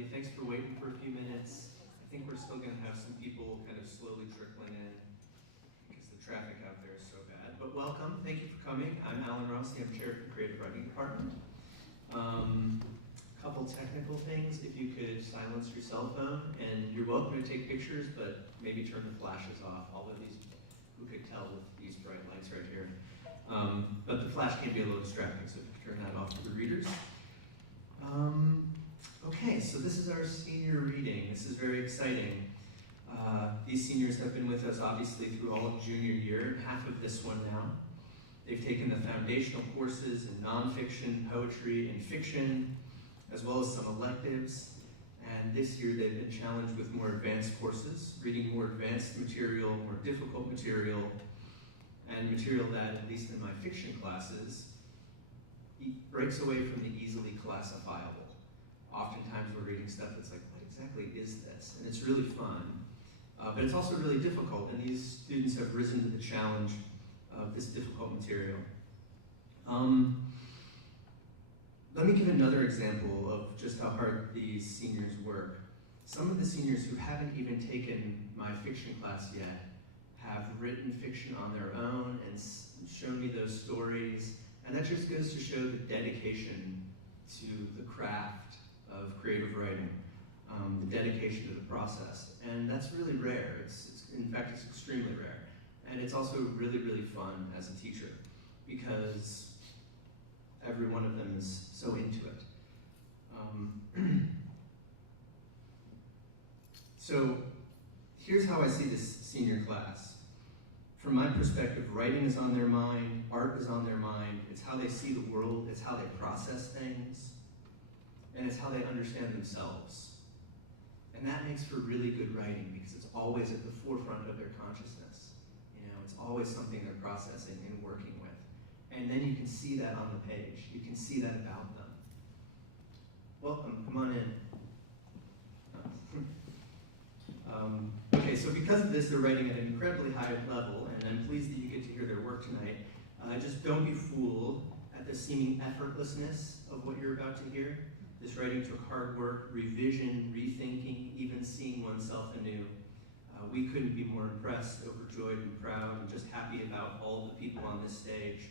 everybody. Thanks for waiting for a few minutes. I think we're still going to have some people kind of slowly trickling in because the traffic out there is so bad. But welcome. Thank you for coming. I'm Alan Rossi. I'm chair of the Creative Writing Department. Couple technical things. If you could silence your cell phone, and you're welcome to take pictures, but maybe turn the flashes off. Although who could tell with these bright lights right here? But the flash can be a little distracting, so if you could turn that off for the readers. Okay, so this is our senior reading. This is very exciting. These seniors have been with us obviously through all of junior year, half of this one now. They've taken the foundational courses in nonfiction, poetry, and fiction, as well as some electives. And this year they've been challenged with more advanced courses, reading more advanced material, more difficult material, and material that, at least in my fiction classes, breaks away from the easily classifiable. Oftentimes we're reading stuff that's like, what exactly is this? And it's really fun, but it's also really difficult, and these students have risen to the challenge of this difficult material. Let me give another example of just how hard these seniors work. Some of the seniors who haven't even taken my fiction class yet have written fiction on their own and shown me those stories, and that just goes to show the dedication to the craft of creative writing, the dedication to the process, and that's really rare. In fact, it's extremely rare, and it's also really, really fun as a teacher because every one of them is so into it. So here's how I see this senior class. From my perspective, writing is on their mind, art is on their mind, it's how they see the world, it's how they process things, and it's how they understand themselves. And that makes for really good writing because it's always at the forefront of their consciousness. You know, it's always something they're processing and working with. And then you can see that on the page. You can see that about them. Welcome, come on in. Okay, so because of this, they're writing at an incredibly high level, and I'm pleased that you get to hear their work tonight. Just don't be fooled at the seeming effortlessness of what you're about to hear. This writing took hard work, revision, rethinking, even seeing oneself anew. We couldn't be more impressed, overjoyed, and proud, and just happy about all the people on this stage.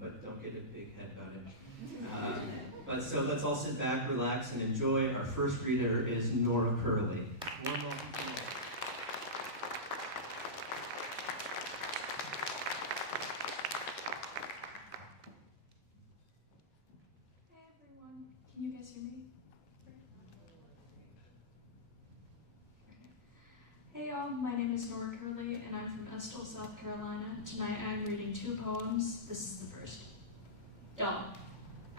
But don't get a big head about it. But so let's all sit back, relax, and enjoy. Our first reader is Nora Curley. One moment. Hey everyone, can you guys hear me? Hey y'all, my name is Nora Curley, and I'm from Estill, South Carolina. Tonight I'm reading 2 poems. This is the first. Doll.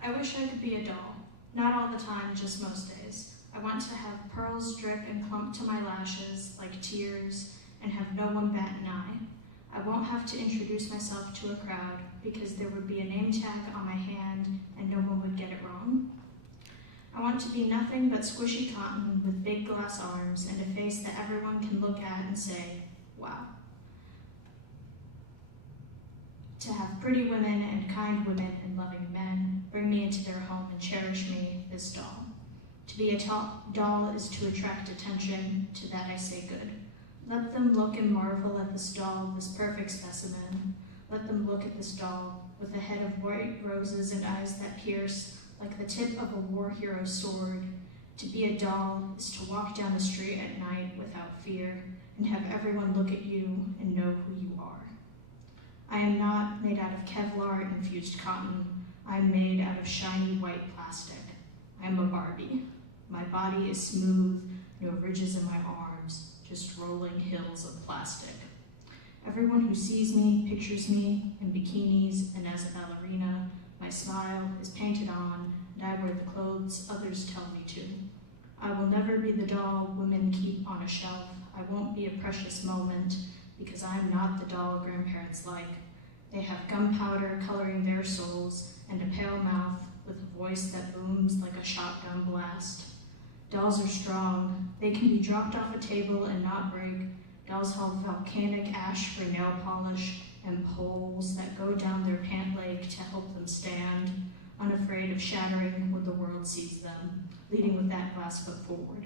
I wish I could be a doll. Not all the time, just most days. I want to have pearls drip and clump to my lashes like tears and have no one bat an eye. I won't have to introduce myself to a crowd because there would be a name tag on my hand and no one would get it wrong. I want to be nothing but squishy cotton with big glass arms and a face that everyone can look at and say, wow. To have pretty women and kind women and loving men bring me into their home and cherish me, this doll. To be a doll is to attract attention, to that I say good. Let them look and marvel at this doll, this perfect specimen. Let them look at this doll with a head of white roses and eyes that pierce like the tip of a war hero's sword. To be a doll is to walk down the street at night without fear and have everyone look at you and know who you are. I am not made out of Kevlar-infused cotton. I am made out of shiny white plastic. I am a Barbie. My body is smooth, no ridges in my arms, just rolling hills of plastic. Everyone who sees me pictures me in bikinis and as a ballerina. My smile is painted on, and I wear the clothes others tell me to. I will never be the doll women keep on a shelf. I won't be a precious moment, because I am not the doll grandparents like. They have gunpowder coloring their souls, and a pale mouth with a voice that booms like a shotgun blast. Dolls are strong. They can be dropped off a table and not break. Dolls have volcanic ash for nail polish, and poles that go down their pant leg to help them stand, unafraid of shattering when the world sees them. leading with that glass foot forward.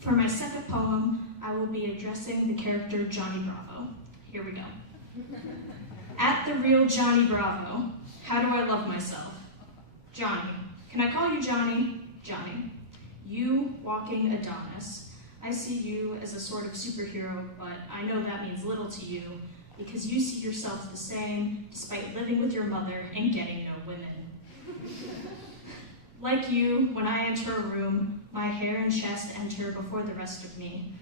For my second poem, I will be addressing the character Johnny Bravo. Here we go. At the real Johnny Bravo, how do I love myself? Johnny. Can I call you Johnny? Johnny. You, walking Adonis. I see you as a sort of superhero, but I know that means little to you because you see yourself the same despite living with your mother and getting no women. Like you, when I enter a room, my hair and chest enter before the rest of me.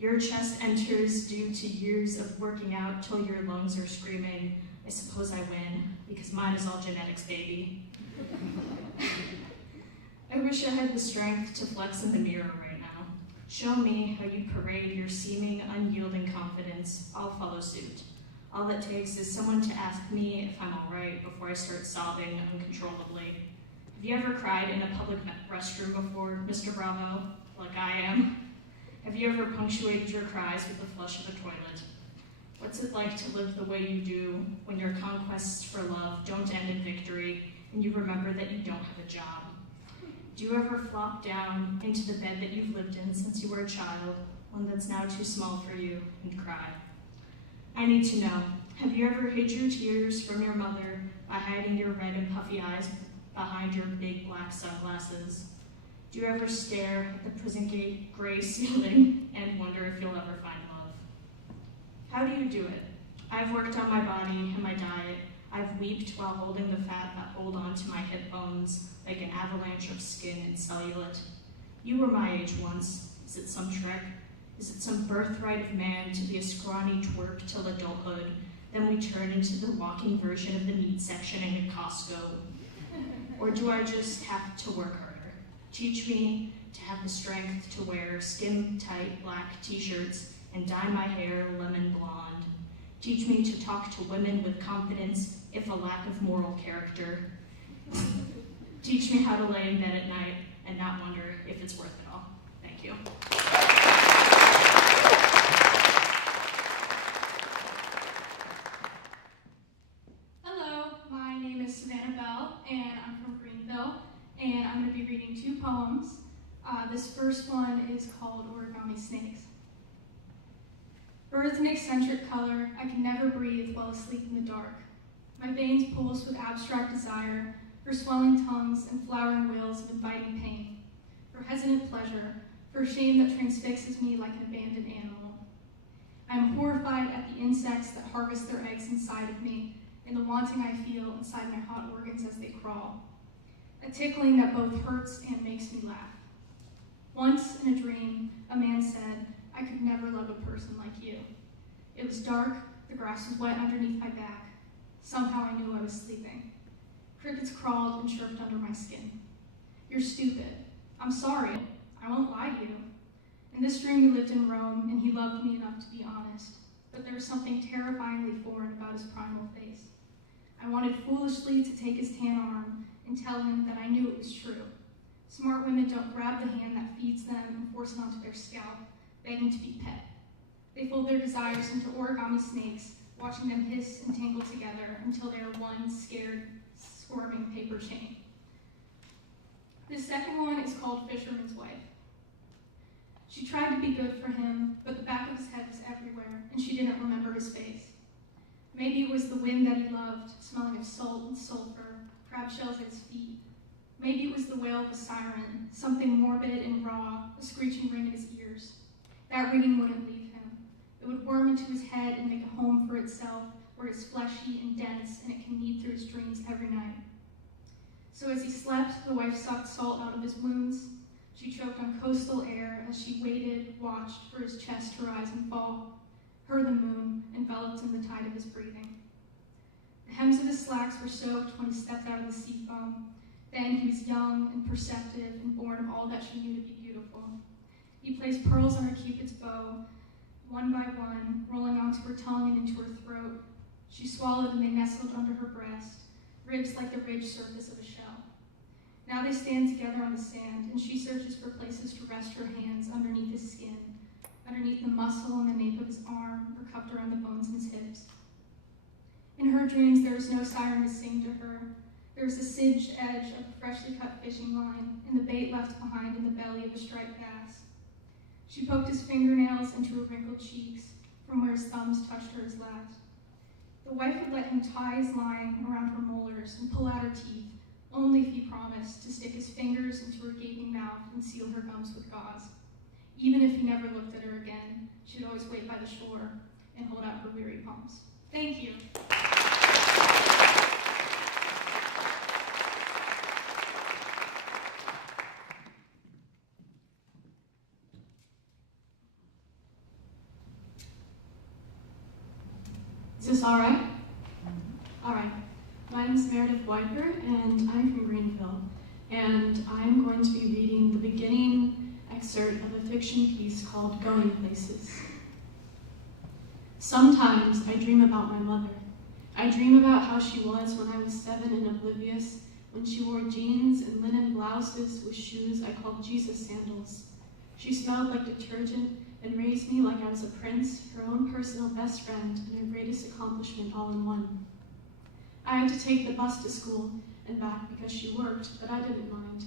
Your chest enters due to years of working out till your lungs are screaming, I suppose I win, because mine is all genetics, baby. I wish I had the strength to flex in the mirror right now. Show me how you parade your seeming unyielding confidence. I'll follow suit. All it takes is someone to ask me if I'm all right before I start sobbing uncontrollably. Have you ever cried in a public restroom before, Mr. Bravo, like I am? Have you ever punctuated your cries with the flush of a toilet? What's it like to live the way you do when your conquests for love don't end in victory and you remember that you don't have a job? Do you ever flop down into the bed that you've lived in since you were a child, one that's now too small for you, and cry? I need to know, have you ever hid your tears from your mother by hiding your red and puffy eyes behind your big black sunglasses? Do you ever stare at the prison gate gray ceiling and wonder if you'll ever find love? How do you do it? I've worked on my body and my diet. I've weeped while holding the fat that hold on to my hip bones like an avalanche of skin and cellulite. You were my age once. Is it some trick? Is it some birthright of man to be a scrawny twerp till adulthood? Then we turn into the walking version of the meat section in a Costco. Or do I just have to work harder? Teach me to have the strength to wear skin-tight black t-shirts and dye my hair lemon blonde. Teach me to talk to women with confidence, if a lack of moral character. Teach me how to lay in bed at night and not wonder if it's worth it all. Thank you. Hello, my name is Savannah Bell, and I'm from Greenville, and I'm going to be reading two poems. This first one is called Origami Snakes. Birds an eccentric color, I can never breathe while asleep in the dark. My veins pulse with abstract desire for swelling tongues and flowering wheels of inviting pain, for hesitant pleasure, for shame that transfixes me like an abandoned animal. I am horrified at the insects that harvest their eggs inside of me and the wanting I feel inside my hot organs as they crawl. A tickling that both hurts and makes me laugh. Once in a dream, a man said, I could never love a person like you. It was dark, the grass was wet underneath my back. Somehow I knew I was sleeping. Crickets crawled and chirped under my skin. You're stupid. I'm sorry. I won't lie to you. In this dream we lived in Rome, and he loved me enough to be honest, but there was something terrifyingly foreign about his primal face. I wanted foolishly to take his tan arm and tell him that I knew it was true. Smart women don't grab the hand that feeds them and force it onto their scalp, begging to be pet. They fold their desires into origami snakes, watching them hiss and tangle together until they are one scared, squirming paper chain. The second one is called Fisherman's Wife. She tried to be good for him, but the back of his head was everywhere, and she didn't remember his face. Maybe it was the wind that he loved, smelling of salt and sulfur, crab shells at his feet. Maybe it was the wail of a siren, something morbid and raw, a screeching ring in his ears. That ringing wouldn't leave him. It would worm into his head and make a home for itself, where it's fleshy and dense, and it can knead through his dreams every night. So as he slept, the wife sucked salt out of his wounds. She choked on coastal air as she waited, watched for his chest to rise and fall, heard the moon, enveloped in the tide of his breathing. The hems of his slacks were soaked when he stepped out of the sea foam. Then he was young and perceptive and born of all that she knew to be beautiful. He placed pearls on her Cupid's bow, one by one, rolling onto her tongue and into her throat. She swallowed and they nestled under her breast, ribs like the ridged surface of a shell. Now they stand together on the sand, and she searches for places to rest her hands underneath his skin, underneath the muscle and the nape of his arm, or cupped around the bones in his hips. In her dreams, there is no siren to sing to her. There was a singed edge of a freshly cut fishing line, and the bait left behind in the belly of a striped bass. She poked his fingernails into her wrinkled cheeks, from where his thumbs touched hers last. The wife would let him tie his line around her molars and pull out her teeth, only if he promised to stick his fingers into her gaping mouth and seal her gums with gauze. Even if he never looked at her again, she'd always wait by the shore and hold out her weary palms. Thank you. Is this all right? All right. My name is Meredith Wiper, and I'm from Greenville. And I'm going to be reading the beginning excerpt of a fiction piece called Going Places. Sometimes I dream about my mother. I dream about how she was when I was 7 and oblivious, when she wore jeans and linen blouses with shoes I called Jesus sandals. She smelled like detergent and raised me like I was a prince, her own personal best friend, and her greatest accomplishment all in one. I had to take the bus to school and back because she worked, but I didn't mind.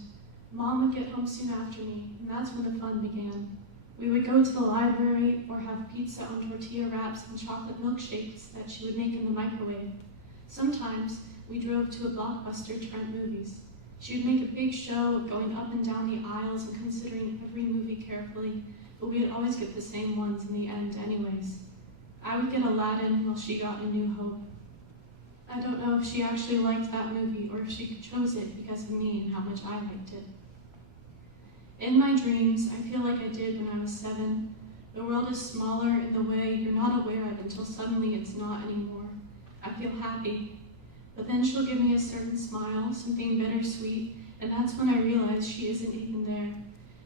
Mom would get home soon after me, and that's when the fun began. We would go to the library or have pizza on tortilla wraps and chocolate milkshakes that she would make in the microwave. Sometimes we drove to a Blockbuster to rent movies. She would make a big show of going up and down the aisles and considering every movie carefully, but we would always get the same ones in the end anyways. I would get Aladdin while she got A New Hope. I don't know if she actually liked that movie or if she chose it because of me and how much I liked it. In my dreams, I feel like I did when I was 7. The world is smaller in the way you're not aware of until suddenly it's not anymore. I feel happy. But then she'll give me a certain smile, something bittersweet, and that's when I realize she isn't even there.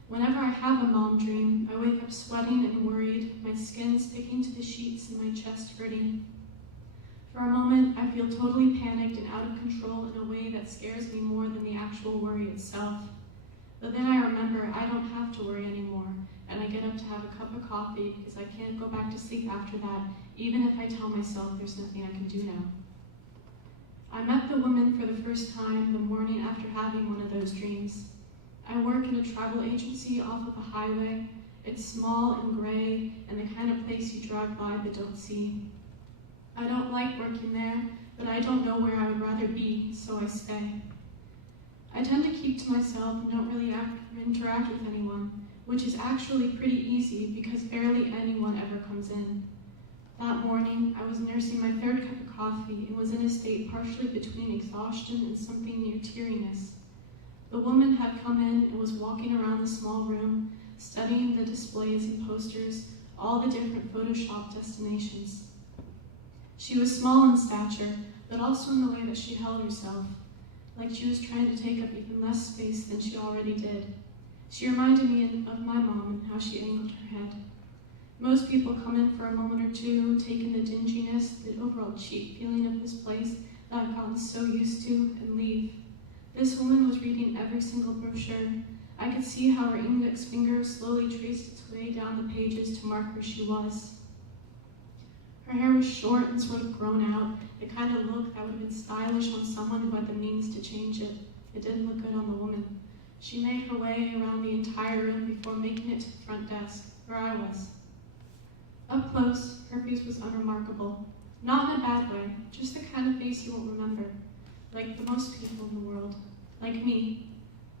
Whenever I have a mom dream, I wake up sweating and worried, my skin sticking to the sheets and my chest hurting. For a moment, I feel totally panicked and out of control in a way that scares me more than the actual worry itself. But then I remember I don't have to worry anymore, and I get up to have a cup of coffee because I can't go back to sleep after that, even if I tell myself there's nothing I can do now. I met the woman for the first time the morning after having one of those dreams. I work in a travel agency off of a highway. It's small and gray and the kind of place you drive by but don't see. I don't like working there, but I don't know where I would rather be, so I stay. I tend to keep to myself and don't really interact with anyone, which is actually pretty easy because barely anyone ever comes in. That morning, I was nursing my 3rd cup of coffee and was in a state partially between exhaustion and something near teariness. The woman had come in and was walking around the small room, studying the displays and posters, all the different Photoshop destinations. She was small in stature, but also in the way that she held herself, like she was trying to take up even less space than she already did. She reminded me of my mom and how she angled her head. Most people come in for a moment or two, take in the dinginess, the overall cheap feeling of this place that I've gotten so used to, and leave. This woman was reading every single brochure. I could see how her index finger slowly traced its way down the pages to mark where she was. Her hair was short and sort of grown out, the kind of look that would have been stylish on someone who had the means to change it. It didn't look good on the woman. She made her way around the entire room before making it to the front desk, where I was. Up close, her face was unremarkable. Not in a bad way, just the kind of face you won't remember. Like the most people in the world. Like me.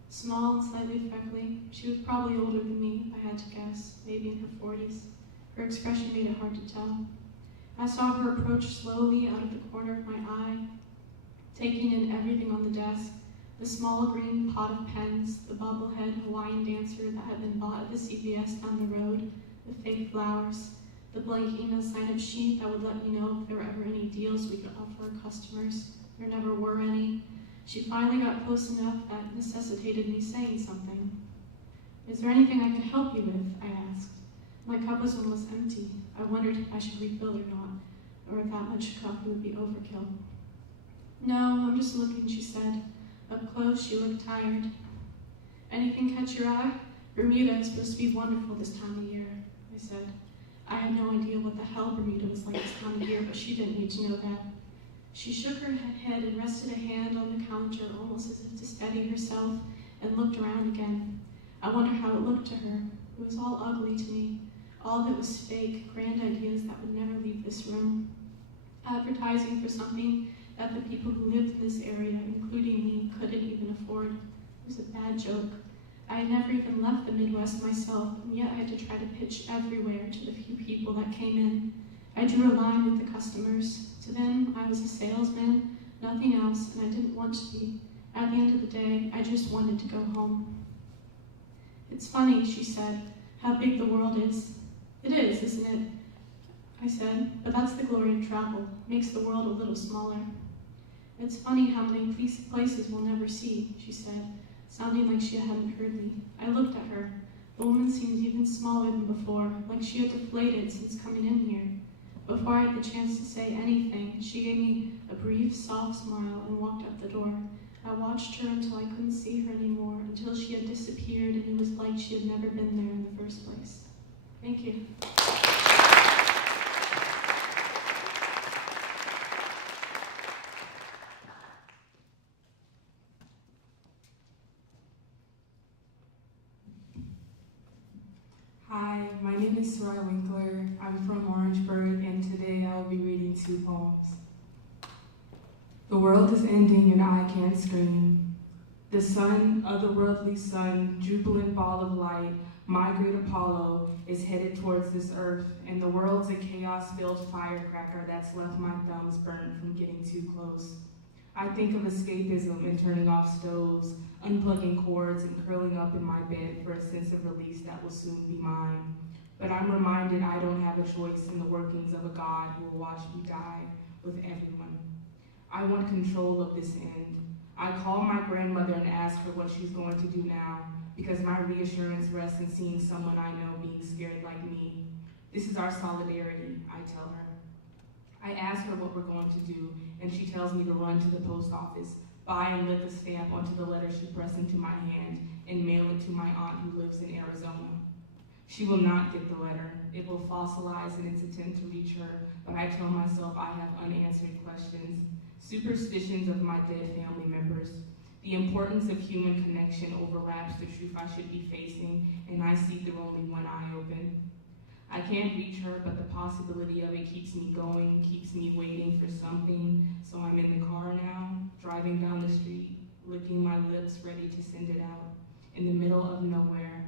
Small and slightly freckly, she was probably older than me, if I had to guess, maybe in her 40s. Her expression made it hard to tell. I saw her approach slowly out of the corner of my eye, taking in everything on the desk, the small green pot of pens, the bobblehead Hawaiian dancer that had been bought at the CVS down the road, the fake flowers, the blank email sign-up sheet that would let me know if there were ever any deals we could offer our customers. There never were any. She finally got close enough that necessitated me saying something. "Is there anything I could help you with?" I asked. My cup was almost empty. I wondered if I should refill or not, or if that much coffee would be overkill. "No, I'm just looking," she said. Up close, she looked tired. "Anything catch your eye? Bermuda is supposed to be wonderful this time of year," I said. I had no idea what the hell Bermuda was like this time of year, but she didn't need to know that. She shook her head and rested a hand on the counter, almost as if to steady herself, and looked around again. I wonder how it looked to her. It was all ugly to me. All that was fake, grand ideas that would never leave this room. Advertising for something that the people who lived in this area, including me, couldn't even afford. It was a bad joke. I had never even left the Midwest myself, and yet I had to try to pitch everywhere to the few people that came in. I drew a line with the customers. To them, I was a salesman, nothing else, and I didn't want to be. At the end of the day, I just wanted to go home. It's funny, she said, how big the world is. It is, isn't it? I said, but that's the glory of travel. Makes the world a little smaller. It's funny how many places we'll never see, she said, sounding like she hadn't heard me. I looked at her. The woman seemed even smaller than before, like she had deflated since coming in here. Before I had the chance to say anything, she gave me a brief, soft smile and walked out the door. I watched her until I couldn't see her anymore, until she had disappeared and it was like she had never been there in the first place. Thank you. Hi, my name is Soraya Winkler. I'm from Orangeburg, and today I will be reading 2 poems. The world is ending and I can't scream. The sun, otherworldly sun, jubilant ball of light, my great Apollo, is headed towards this earth, and the world's a chaos-filled firecracker that's left my thumbs burnt from getting too close. I think of escapism and turning off stoves, unplugging cords and curling up in my bed for a sense of release that will soon be mine. But I'm reminded I don't have a choice in the workings of a God who will watch me die with everyone. I want control of this end. I call my grandmother and ask her what she's going to do now, because my reassurance rests in seeing someone I know being scared like me. This is our solidarity, I tell her. I ask her what we're going to do, and she tells me to run to the post office, buy and lick a stamp onto the letter she pressed into my hand, and mail it to my aunt who lives in Arizona. She will not get the letter. It will fossilize in its attempt to reach her, but I tell myself I have unanswered questions, superstitions of my dead family members. The importance of human connection overlaps the truth I should be facing, and I see through only one eye open. I can't reach her, but the possibility of it keeps me going, keeps me waiting for something. So I'm in the car now, driving down the street, licking my lips, ready to send it out, in the middle of nowhere.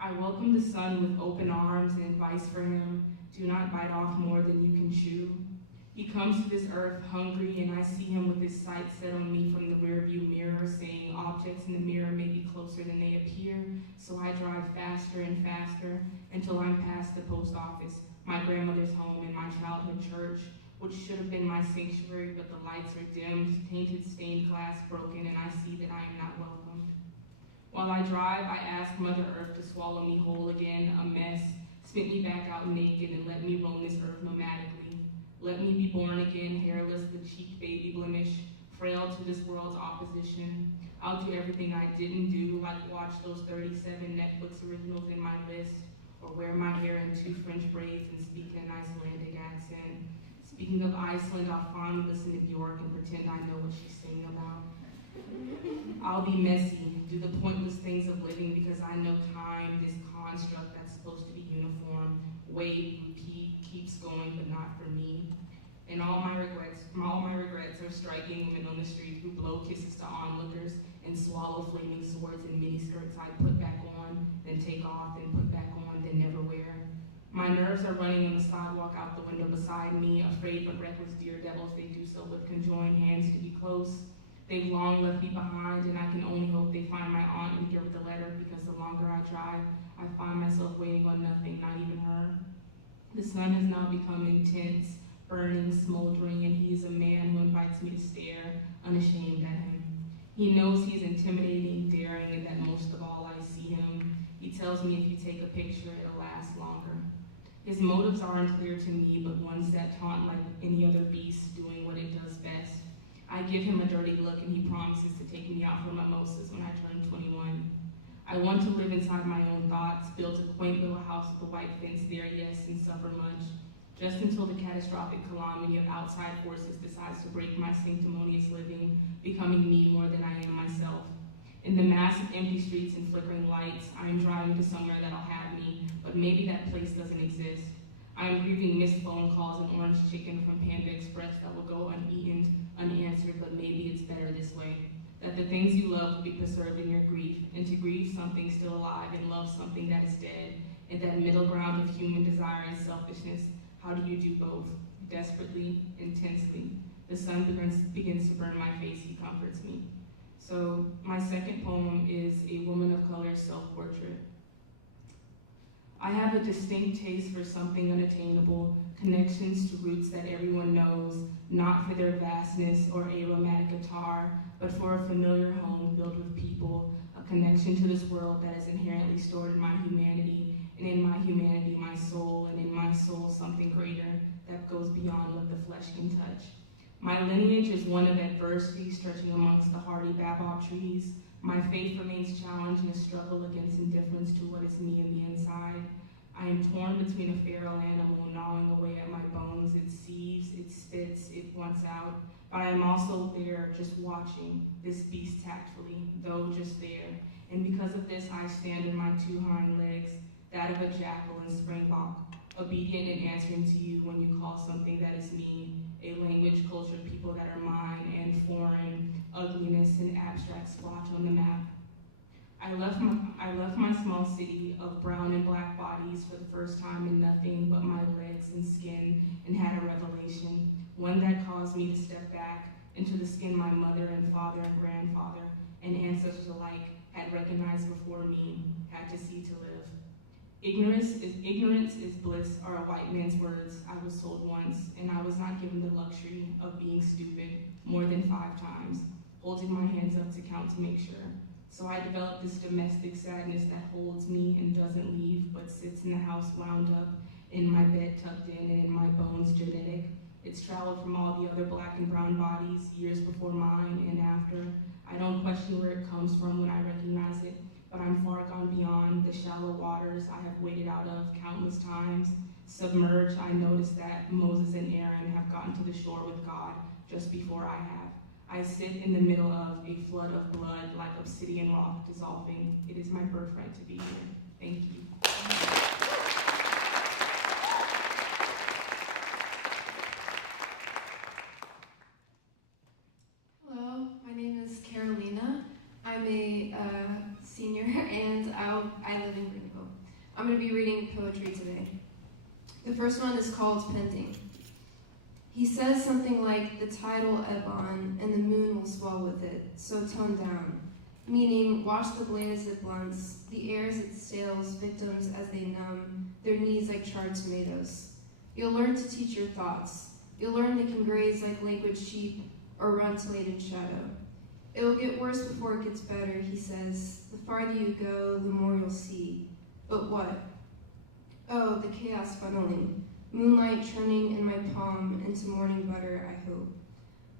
I welcome the sun with open arms and advice for him: do not bite off more than you can chew. He comes to this earth hungry, and I see him with his sights set on me from the rearview mirror, saying objects in the mirror may be closer than they appear, so I drive faster and faster until I'm past the post office, my grandmother's home, and my childhood church, which should have been my sanctuary, but the lights are dimmed, tainted stained glass broken, and I see that I am not welcomed. While I drive, I ask Mother Earth to swallow me whole again, a mess, spit me back out naked, and let me roam this earth nomadically. Let me be born again, hairless, the cheek baby blemish, frail to this world's opposition. I'll do everything I didn't do, like watch those 37 Netflix originals in my list, or wear my hair in 2 French braids and speak in an Icelandic accent. Speaking of Iceland, I'll finally listen to Bjork and pretend I know what she's singing about. I'll be messy, do the pointless things of living because I know time, this construct that's supposed to be uniform, wait, repeat, keeps going, but not for me. And all my regrets are striking women on the street who blow kisses to onlookers and swallow flaming swords in miniskirts I put back on, then take off, then put back on, then never wear. My nerves are running on the sidewalk out the window beside me, afraid but reckless dear devils, they do so with conjoined hands to be close. They've long left me behind, and I can only hope they find my aunt and give her the letter, because the longer I drive, I find myself waiting on nothing, not even her. The sun has now become intense, burning, smoldering, and he is a man who invites me to stare, unashamed at him. He knows he is intimidating, daring, and that most of all I see him. He tells me if you take a picture, it'll last longer. His motives are unclear to me, but ones that taunt like any other beast doing what it does best. I give him a dirty look, and he promises to take me out for mimosas when I turn 21. I want to live inside my own thoughts, build a quaint little house with a white fence there, yes, and suffer much. just until the catastrophic calamity of outside forces decides to break my sanctimonious living, becoming me more than I am myself. In the massive empty streets and flickering lights, I am driving to somewhere that'll have me, but maybe that place doesn't exist. I am grieving missed phone calls and orange chicken from Panda Express that will go uneaten, unanswered, but maybe it's better this way. That the things you love will be preserved in your grief, and to grieve something still alive and love something that is dead, and that middle ground of human desire and selfishness. How do you do both? Desperately, intensely. The sun begins to burn my face, he comforts me. So my second poem is a woman of color self-portrait. I have a distinct taste for something unattainable, connections to roots that everyone knows, not for their vastness or aromatic guitar, but for a familiar home filled with people, a connection to this world that is inherently stored in my humanity, and in my humanity my soul, and in my soul something greater that goes beyond what the flesh can touch. My lineage is one of adversity stretching amongst the hardy baobab trees. My faith remains challenged in a struggle against indifference to what is me in the inside. I am torn between a feral animal gnawing away at my bones. It seethes, it spits, it wants out. But I am also there, just watching this beast tactfully, though just there. And because of this, I stand on my two hind legs, that of a jackal in Springbok, obedient and answering to you when you call something that is me, a language, culture, people that are mine, and foreign, ugliness and abstract splotch on the map. I left my small city of brown and black bodies for the first time in nothing but my legs and skin, and had a revelation, one that caused me to step back into the skin my mother and father and grandfather and ancestors alike had recognized before me, had to see to live. Ignorance is bliss are a white man's words, I was told once, and I was not given the luxury of being stupid more than 5 times, holding my hands up to count to make sure. So I developed this domestic sadness that holds me and doesn't leave, but sits in the house wound up, in my bed tucked in, and in my bones genetic. It's traveled from all the other black and brown bodies, years before mine and after. I don't question where it comes from when I recognize it, but I'm far gone beyond the shallow waters I have waded out of countless times. Submerged, I noticed that Moses and Aaron have gotten to the shore with God just before I have. I sit in the middle of a flood of blood like obsidian rock dissolving. It is my birthright to be here. Thank you. Hello, my name is Carolina. I'm a senior and I live in Greenville. I'm going to be reading poetry today. The first one is called Pending. He says something like, the tide will ebb on and the moon will swell with it, so tone down. Meaning, watch the blade as it blunts, the air as it sails, victims as they numb, their knees like charred tomatoes. You'll learn to teach your thoughts. You'll learn they can graze like languid sheep or run to late in shadow. It will get worse before it gets better, he says. The farther you go, the more you'll see. But what? Oh, the chaos funneling. Moonlight churning in my palm into morning butter, I hope.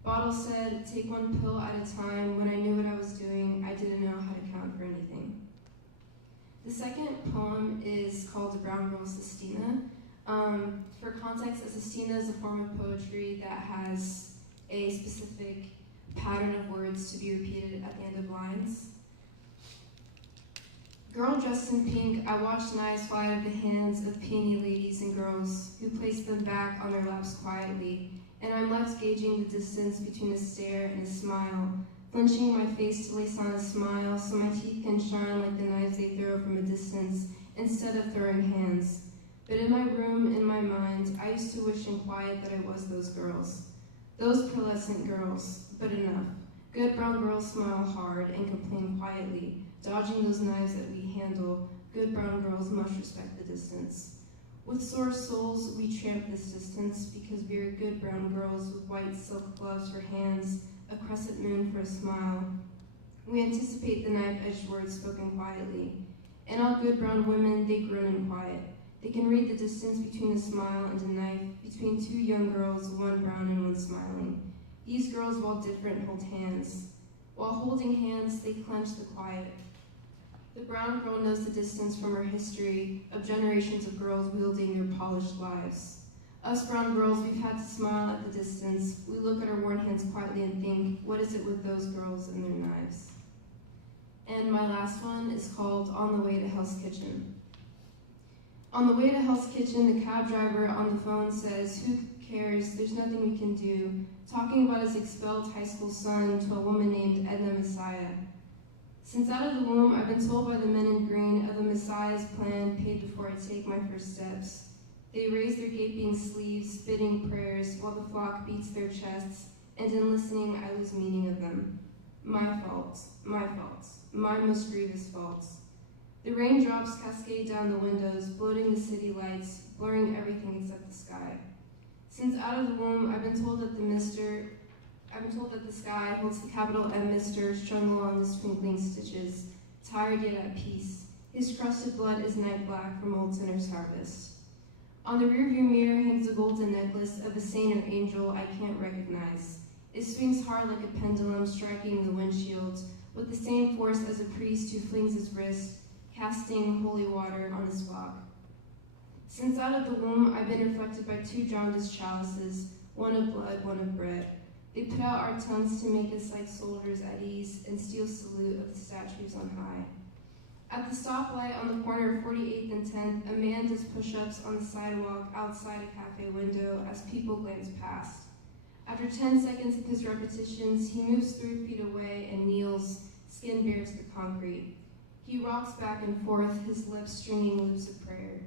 Bottle said, take one pill at a time. When I knew what I was doing, I didn't know how to count for anything. The second poem is called The Brown Girl Sestina. For context, a sestina is a form of poetry that has a specific pattern of words to be repeated at the end of lines. Girl dressed in pink, I watched knives fly out of the hands of peony ladies and girls who placed them back on their laps quietly, and I'm left gauging the distance between a stare and a smile, flinching my face to lace on a smile so my teeth can shine like the knives they throw from a distance instead of throwing hands. But in my room, in my mind, I used to wish in quiet that I was those girls. Those pearlescent girls, but enough. Good brown girls smile hard and complain quietly, dodging those knives that we handle. Good brown girls must respect the distance. With sore souls, we tramp this distance because we are good brown girls with white silk gloves for hands, a crescent moon for a smile. We anticipate the knife-edged words spoken quietly. And all good brown women, they grin in quiet. They can read the distance between a smile and a knife, between two young girls, one brown and one smiling. These girls, while different, hold hands. While holding hands, they clench the quiet. The brown girl knows the distance from her history of generations of girls wielding their polished lives. Us brown girls, we've had to smile at the distance. We look at our worn hands quietly and think, what is it with those girls and their knives? And my last one is called On the Way to Hell's Kitchen. On the way to Hell's Kitchen, the cab driver on the phone says, who cares, there's nothing we can do, talking about his expelled high school son to a woman named Edna Messiah. Since out of the womb, I've been told by the men in green of a Messiah's plan paid before I take my first steps. They raise their gaping sleeves, spitting prayers, while the flock beats their chests, and in listening, I lose meaning of them. My faults, my most grievous faults. The raindrops cascade down the windows, bloating the city lights, blurring everything except the sky. Since out of the womb, I've been told that the sky holds the capital M Mister strung along the twinkling stitches, tired yet at peace. His crusted blood is night black from old sinner's harvest. On the rearview mirror hangs a golden necklace of a saint or angel I can't recognize. It swings hard like a pendulum striking the windshield, with the same force as a priest who flings his wrist, casting holy water on his flock. Since out of the womb, I've been reflected by two jaundiced chalices, one of blood, one of bread. They put out our tongues to make us like soldiers at ease and steal salute of the statues on high. At the stoplight on the corner of 48th and 10th, a man does push-ups on the sidewalk outside a cafe window as people glance past. After 10 seconds of his repetitions, he moves 3 feet away and kneels, skin bare to the concrete. He rocks back and forth, his lips stringing loops of prayer.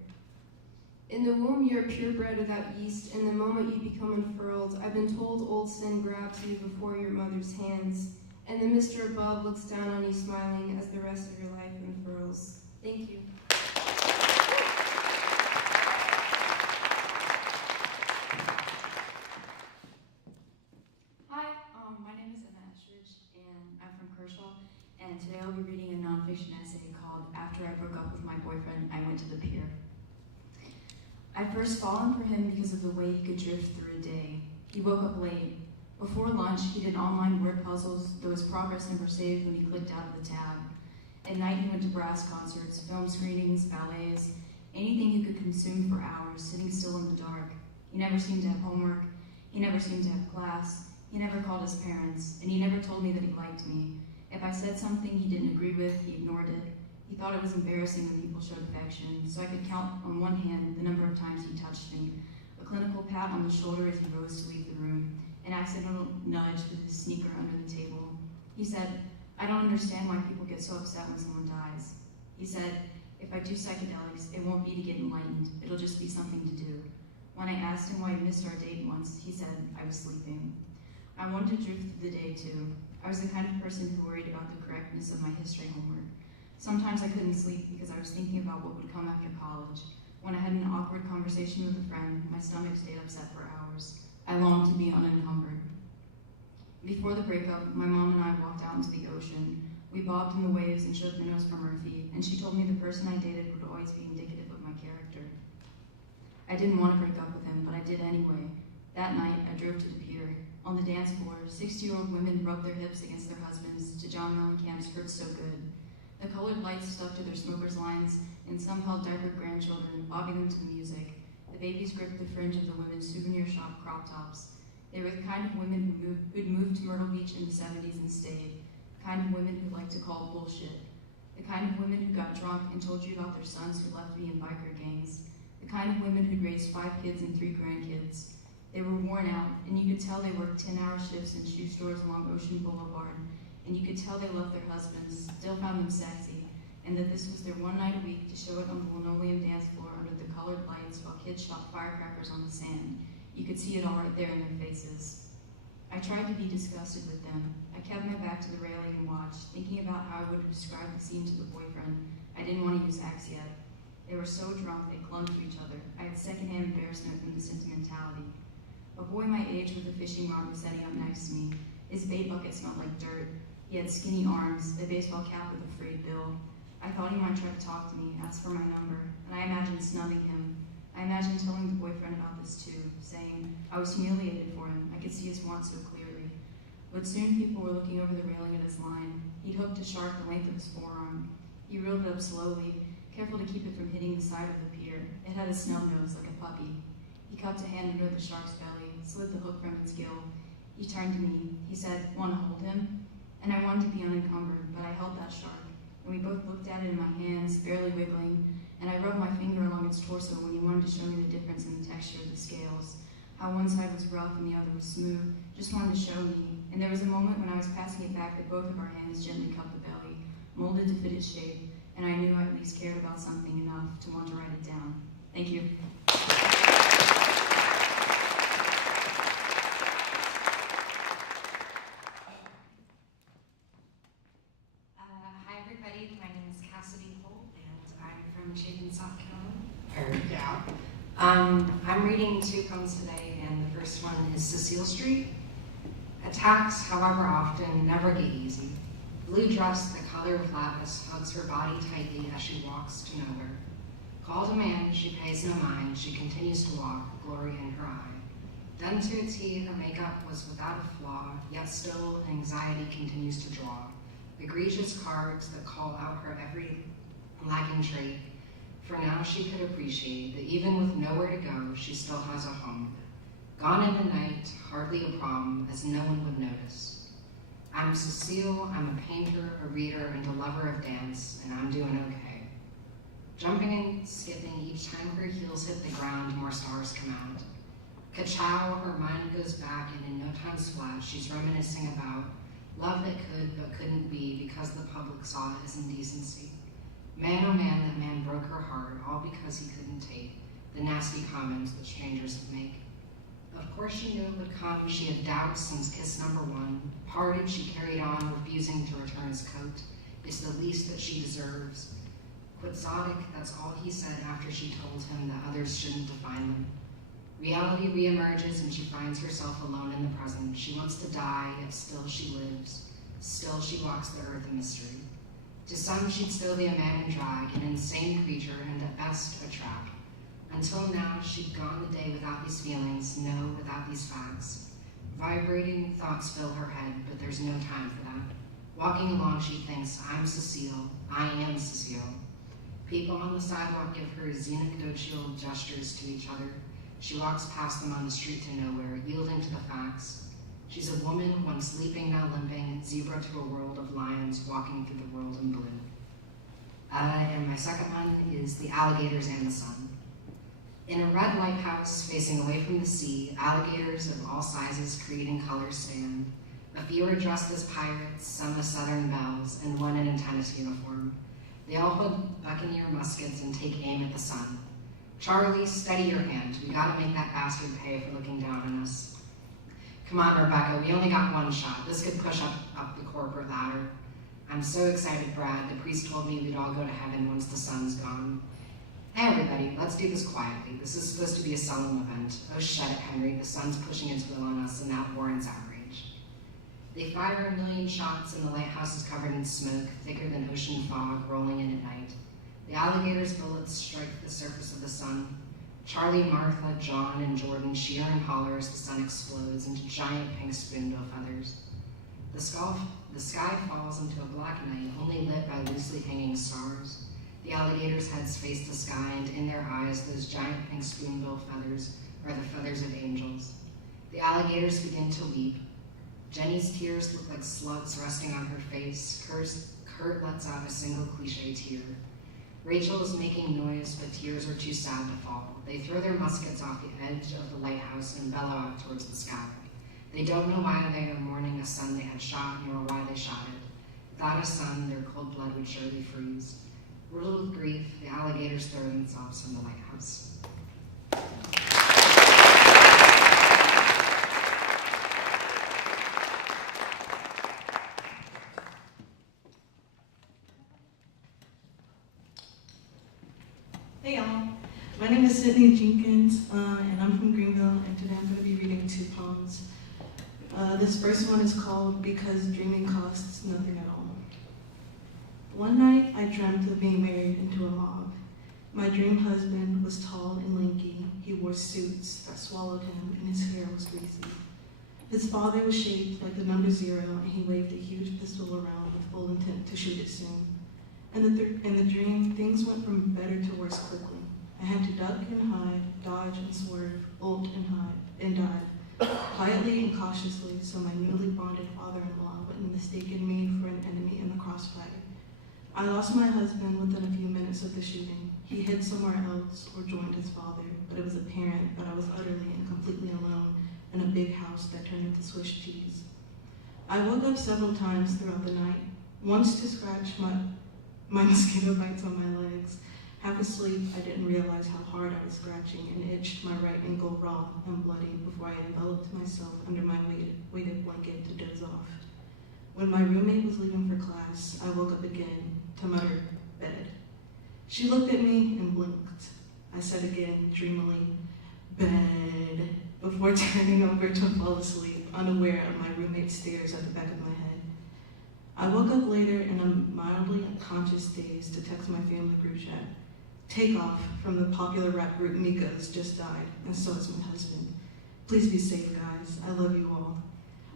In the womb, you're purebred without yeast, and the moment you become unfurled, I've been told old sin grabs you before your mother's hands, and the Mister above looks down on you smiling as the rest of your life unfurls. Thank you. Hi, my name is Emma Estridge, and I'm from Kershaw, and today I'll be reading a nonfiction essay called After I Broke Up With My Boyfriend, I Went to the Pier. I'd first fallen for him because of the way he could drift through a day. He woke up late. Before lunch, he did online word puzzles, though his progress never saved when he clicked out of the tab. At night, he went to brass concerts, film screenings, ballets, anything he could consume for hours, sitting still in the dark. He never seemed to have homework. He never seemed to have class. He never called his parents, and he never told me that he liked me. If I said something he didn't agree with, he ignored it. He thought it was embarrassing when people showed affection, so I could count on one hand the number of times he touched me, a clinical pat on the shoulder as he rose to leave the room, an accidental nudge with his sneaker under the table. He said, I don't understand why people get so upset when someone dies. He said, if I do psychedelics, it won't be to get enlightened, it'll just be something to do. When I asked him why he missed our date once, he said, I was sleeping. I wanted to drift through the day too. I was the kind of person who worried about the correctness of my history homework. Sometimes I couldn't sleep because I was thinking about what would come after college. When I had an awkward conversation with a friend, my stomach stayed upset for hours. I longed to be unencumbered. Before the breakup, my mom and I walked out into the ocean. We bobbed in the waves and shook minnows from our feet, and she told me the person I dated would always be indicative of my character. I didn't want to break up with him, but I did anyway. That night, I drove to the pier. On the dance floor, 60-year-old women rubbed their hips against their husbands to John Mellencamp's Hurts So Good. The colored lights stuck to their smokers' lines, and some held diapered grandchildren, bobbing them to the music. The babies gripped the fringe of the women's souvenir shop crop tops. They were the kind of women who'd moved to Myrtle Beach in the 70s and stayed. The kind of women who liked to call bullshit. The kind of women who got drunk and told you about their sons who left me in biker gangs. The kind of women who'd raised 5 kids and 3 grandkids. They were worn out, and you could tell they worked 10-hour shifts in shoe stores along Ocean Boulevard. And you could tell they loved their husbands, still found them sexy, and that this was their one night a week to show it on the linoleum dance floor under the colored lights while kids shot firecrackers on the sand. You could see it all right there in their faces. I tried to be disgusted with them. I kept my back to the railing and watched, thinking about how I would have described the scene to the boyfriend. I didn't want to use X yet. They were so drunk they clung to each other. I had secondhand embarrassment from the sentimentality. A boy my age with a fishing rod was setting up next to me. His bait bucket smelled like dirt. He had skinny arms, a baseball cap with a frayed bill. I thought he might try to talk to me, ask for my number, and I imagined snubbing him. I imagined telling the boyfriend about this too, saying I was humiliated for him. I could see his want so clearly. But soon people were looking over the railing of his line. He'd hooked a shark the length of his forearm. He reeled it up slowly, careful to keep it from hitting the side of the pier. It had a snub nose like a puppy. He cupped a hand under the shark's belly, slid the hook from its gill. He turned to me. He said, "Want to hold him?" And I wanted to be unencumbered, but I held that shark, and we both looked at it in my hands, barely wiggling, and I rubbed my finger along its torso when he wanted to show me the difference in the texture of the scales, how one side was rough and the other was smooth, just wanted to show me. And there was a moment when I was passing it back that both of our hands gently cupped the belly, molded to fit its shape, and I knew I at least cared about something enough to want to write it down. Thank you. Hi everybody, my name is Cassidy Holt and I'm from Chapin, South Carolina. I'm reading 2 poems today, and the first one is Cecile Street. Attacks, however often, never get easy. Blue dress, the color of lapis, hugs her body tightly as she walks to nowhere. Called a man, she pays no mind, she continues to walk, glory in her eye. Done to a T, her makeup was without a flaw, yet still anxiety continues to draw. Egregious cards that call out her every lacking trait. For now she could appreciate that even with nowhere to go, she still has a home. Gone in the night, hardly a problem, as no one would notice. I'm Cecile, I'm a painter, a reader, and a lover of dance, and I'm doing okay. Jumping and skipping each time her heels hit the ground, more stars come out. Ka-chow, her mind goes back, and in no time's flat, she's reminiscing about love that could but couldn't be because the public saw it as indecency. Man, oh man, that man broke her heart, all because he couldn't take the nasty comments that strangers would make. Of course she knew it would come. She had doubts since kiss number 1. Parted, she carried on, refusing to return his coat. It's the least that she deserves. Quixotic, that's all he said after she told him that others shouldn't define them. Reality reemerges and she finds herself alone in the present. She wants to die, yet still she lives. Still she walks the earth a mystery. To some she'd still be a man in drag, an insane creature, and at best a trap. Until now, she'd gone the day without these feelings, no, without these facts. Vibrating thoughts fill her head, but there's no time for that. Walking along, she thinks, I'm Cecile, I am Cecile. People on the sidewalk give her xenocdochial gestures to each other. She walks past them on the street to nowhere, yielding to the facts. She's a woman, once leaping, now limping, zebra to a world of lions, walking through the world in blue. And my second one is The Alligators and the Sun. In a red lighthouse facing away from the sea, alligators of all sizes, creed, and colors stand. A few are dressed as pirates, some as southern belles, and one in a tennis uniform. They all hold buccaneer muskets and take aim at the sun. Charlie, steady your hand. We gotta make that bastard pay for looking down on us. Come on, Rebecca, we only got 1 shot. This could push up the corporate ladder. I'm so excited, Brad. The priest told me we'd all go to heaven once the sun's gone. Hey, everybody, let's do this quietly. This is supposed to be a solemn event. Oh, shut it, Henry. The sun's pushing its will on us, and that warrants outrage. They fire 1,000,000 shots, and the lighthouse is covered in smoke, thicker than ocean fog, rolling in at night. The alligators' bullets strike the surface of the sun. Charlie, Martha, John, and Jordan shear and holler as the sun explodes into giant pink spoonbill feathers. The sky falls into a black night, only lit by loosely hanging stars. The alligators' heads face the sky, and in their eyes, those giant pink spoonbill feathers are the feathers of angels. The alligators begin to weep. Jenny's tears look like slugs resting on her face. Kurt lets out a single cliche tear. Rachel is making noise, but tears are too sad to fall. They throw their muskets off the edge of the lighthouse and bellow out towards the sky. They don't know why they are mourning a son they had shot, nor why they shot it. Without a son, their cold blood would surely freeze. Riddled with grief, the alligators throw themselves from the lighthouse. Hey y'all, my name is Sydney Jenkins, and I'm from Greenville, and today I'm going to be reading 2 poems. This first one is called Because Dreaming Costs Nothing at All. One night I dreamt of being married into a mob. My dream husband was tall and lanky. He wore suits that swallowed him, and his hair was greasy. His father was shaped like the number 0, and he waved a huge pistol around with full intent to shoot it soon. In the dream, things went from better to worse quickly. I had to duck and hide, dodge and swerve, ult and hide, and dive, quietly and cautiously, so my newly bonded father-in-law wouldn't mistaken me for an enemy in the crossfire. I lost my husband within a few minutes of the shooting. He hid somewhere else or joined his father, but it was apparent that I was utterly and completely alone in a big house that turned into Swiss cheese. I woke up several times throughout the night, once to scratch my mosquito bites on my legs. Half asleep, I didn't realize how hard I was scratching and itched my right ankle raw and bloody before I enveloped myself under my weighted blanket to doze off. When my roommate was leaving for class, I woke up again to mutter, bed. She looked at me and blinked. I said again, dreamily, bed, before turning over to fall asleep, unaware of my roommate's stares at the back of my head. I woke up later in a mildly unconscious daze to text my family group chat. Takeoff from the popular rap group Migos just died, and so is my husband. Please be safe, guys. I love you all.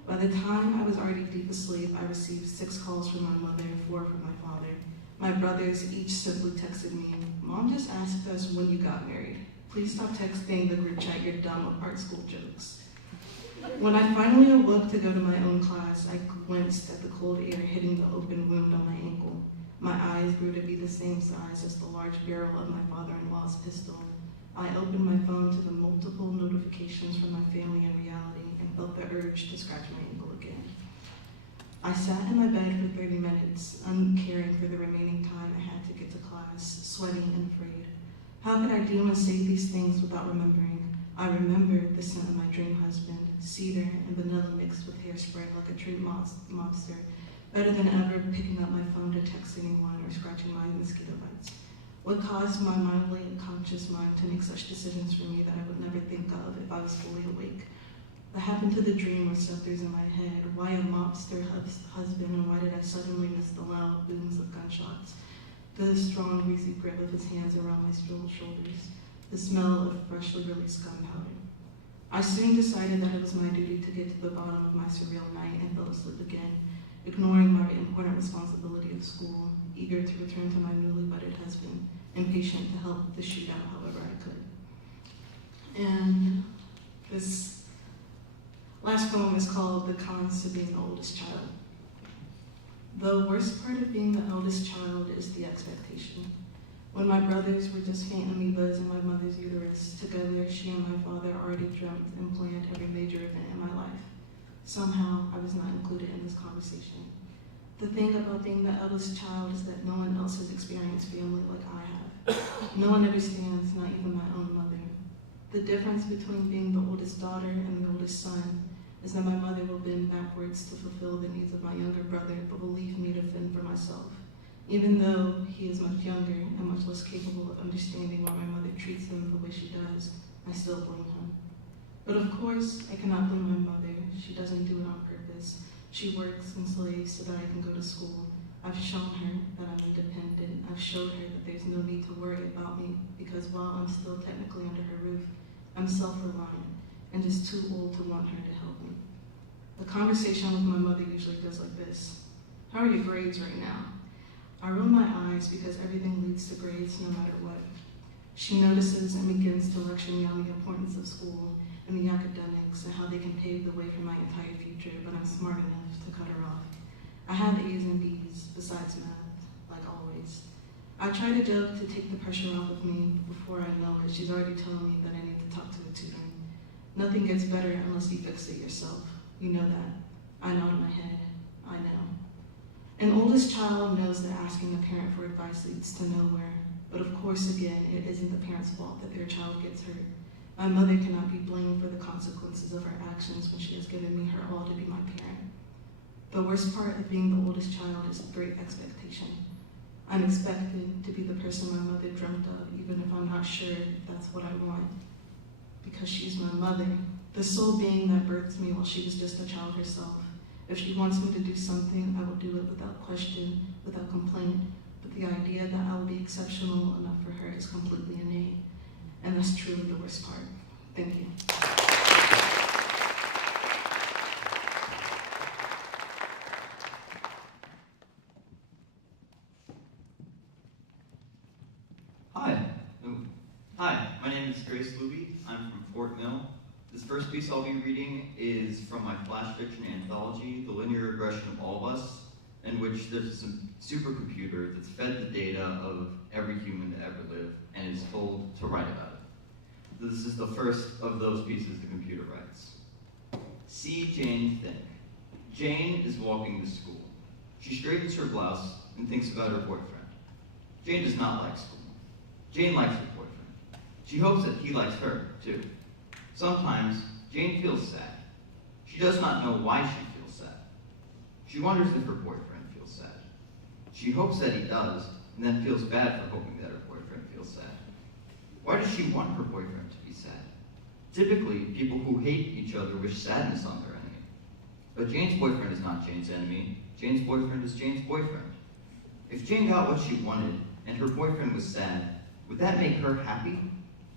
By the time I was already deep asleep, I received 6 calls from my mother and 4 from my father. My brothers each simply texted me, Mom just asked us when you got married. Please stop texting the group chat your dumb art school jokes. When I finally awoke to go to my own class, I glanced at the cold air hitting the open wound on my ankle. My eyes grew to be the same size as the large barrel of my father-in-law's pistol. I opened my phone to the multiple notifications from my family in reality and felt the urge to scratch my ankle again. I sat in my bed for 30 minutes, uncaring for the remaining time I had to get to class, sweating and afraid. How could I do and say these things without remembering? I remembered the scent of my dream husband, cedar and vanilla mixed with hairspray like a true mobster, better than ever picking up my phone to text anyone or scratching my mosquito bites. What caused my mildly unconscious mind to make such decisions for me that I would never think of if I was fully awake? What happened to the dream receptors in my head? Why a mobster husband, and why did I suddenly miss the loud booms of gunshots? The strong, greasy grip of his hands around my shoulders, the smell of freshly released gunpowder. I soon decided that it was my duty to get to the bottom of my surreal night and fell asleep again, ignoring my important responsibility of school, eager to return to my newly wedded husband, impatient to help the shootout however I could. And this last poem is called The Cons to Being the Oldest Child. The worst part of being the eldest child is the expectation. When my brothers were just faint amoebas in my mother's uterus, together she and my father already dreamt and planned every major event in my life. Somehow, I was not included in this conversation. The thing about being the eldest child is that no one else has experienced family like I have. No one understands, not even my own mother. The difference between being the oldest daughter and the oldest son is that my mother will bend backwards to fulfill the needs of my younger brother, but will leave me to fend for myself. Even though he is much younger and much less capable of understanding why my mother treats him the way she does, I still blame him. But of course, I cannot blame my mother. She doesn't do it on purpose. She works and slaves so that I can go to school. I've shown her that I'm independent. I've showed her that there's no need to worry about me because while I'm still technically under her roof, I'm self-reliant and just too old to want her to help me. The conversation with my mother usually goes like this. How are your grades right now? I roll my eyes because everything leads to grades no matter what. She notices and begins to lecture me on the importance of school and the academics and how they can pave the way for my entire future, but I'm smart enough to cut her off. I have A's and B's besides math, like always. I try to joke to take the pressure off of me. Before I know it, she's already telling me that I need to talk to a tutor. Nothing gets better unless you fix it yourself. You know that. I nod my head. I know. An oldest child knows that asking a parent for advice leads to nowhere. But of course, again, it isn't the parent's fault that their child gets hurt. My mother cannot be blamed for the consequences of her actions when she has given me her all to be my parent. The worst part of being the oldest child is the great expectation. I'm expected to be the person my mother dreamt of, even if I'm not sure if that's what I want. Because she's my mother, the sole being that birthed me while she was just a child herself. If she wants me to do something, I will do it without question, without complaint, but the idea that I will be exceptional enough for her is completely innate. And that's truly the worst part. Thank you. Hi, Hi, my name is Grace Luby. I'm from Fort Mill. This first piece I'll be reading is from my flash fiction anthology, The Linear Regression of All of Us, in which there's some supercomputer that's fed the data of every human to ever live and is told to write about it. This is the first of those pieces the computer writes. See Jane think. Jane is walking to school. She straightens her blouse and thinks about her boyfriend. Jane does not like school. Jane likes her boyfriend. She hopes that he likes her, too. Sometimes, Jane feels sad. She does not know why she feels sad. She wonders if her boyfriend feels sad. She hopes that he does, and then feels bad for hoping that her boyfriend feels sad. Why does she want her boyfriend to be sad? Typically, people who hate each other wish sadness on their enemy. But Jane's boyfriend is not Jane's enemy. Jane's boyfriend is Jane's boyfriend. If Jane got what she wanted, and her boyfriend was sad, would that make her happy?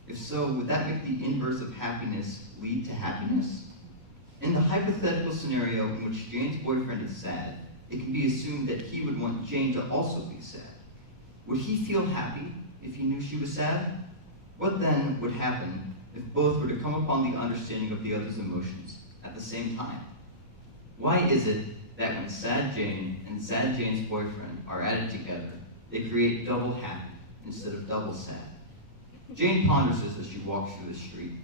If so, would that make the inverse of happiness lead to happiness? In the hypothetical scenario in which Jane's boyfriend is sad, it can be assumed that he would want Jane to also be sad. Would he feel happy if he knew she was sad? What then would happen if both were to come upon the understanding of the other's emotions at the same time? Why is it that when sad Jane and sad Jane's boyfriend are added together, they create double happy instead of double sad? Jane ponders this as she walks through the street.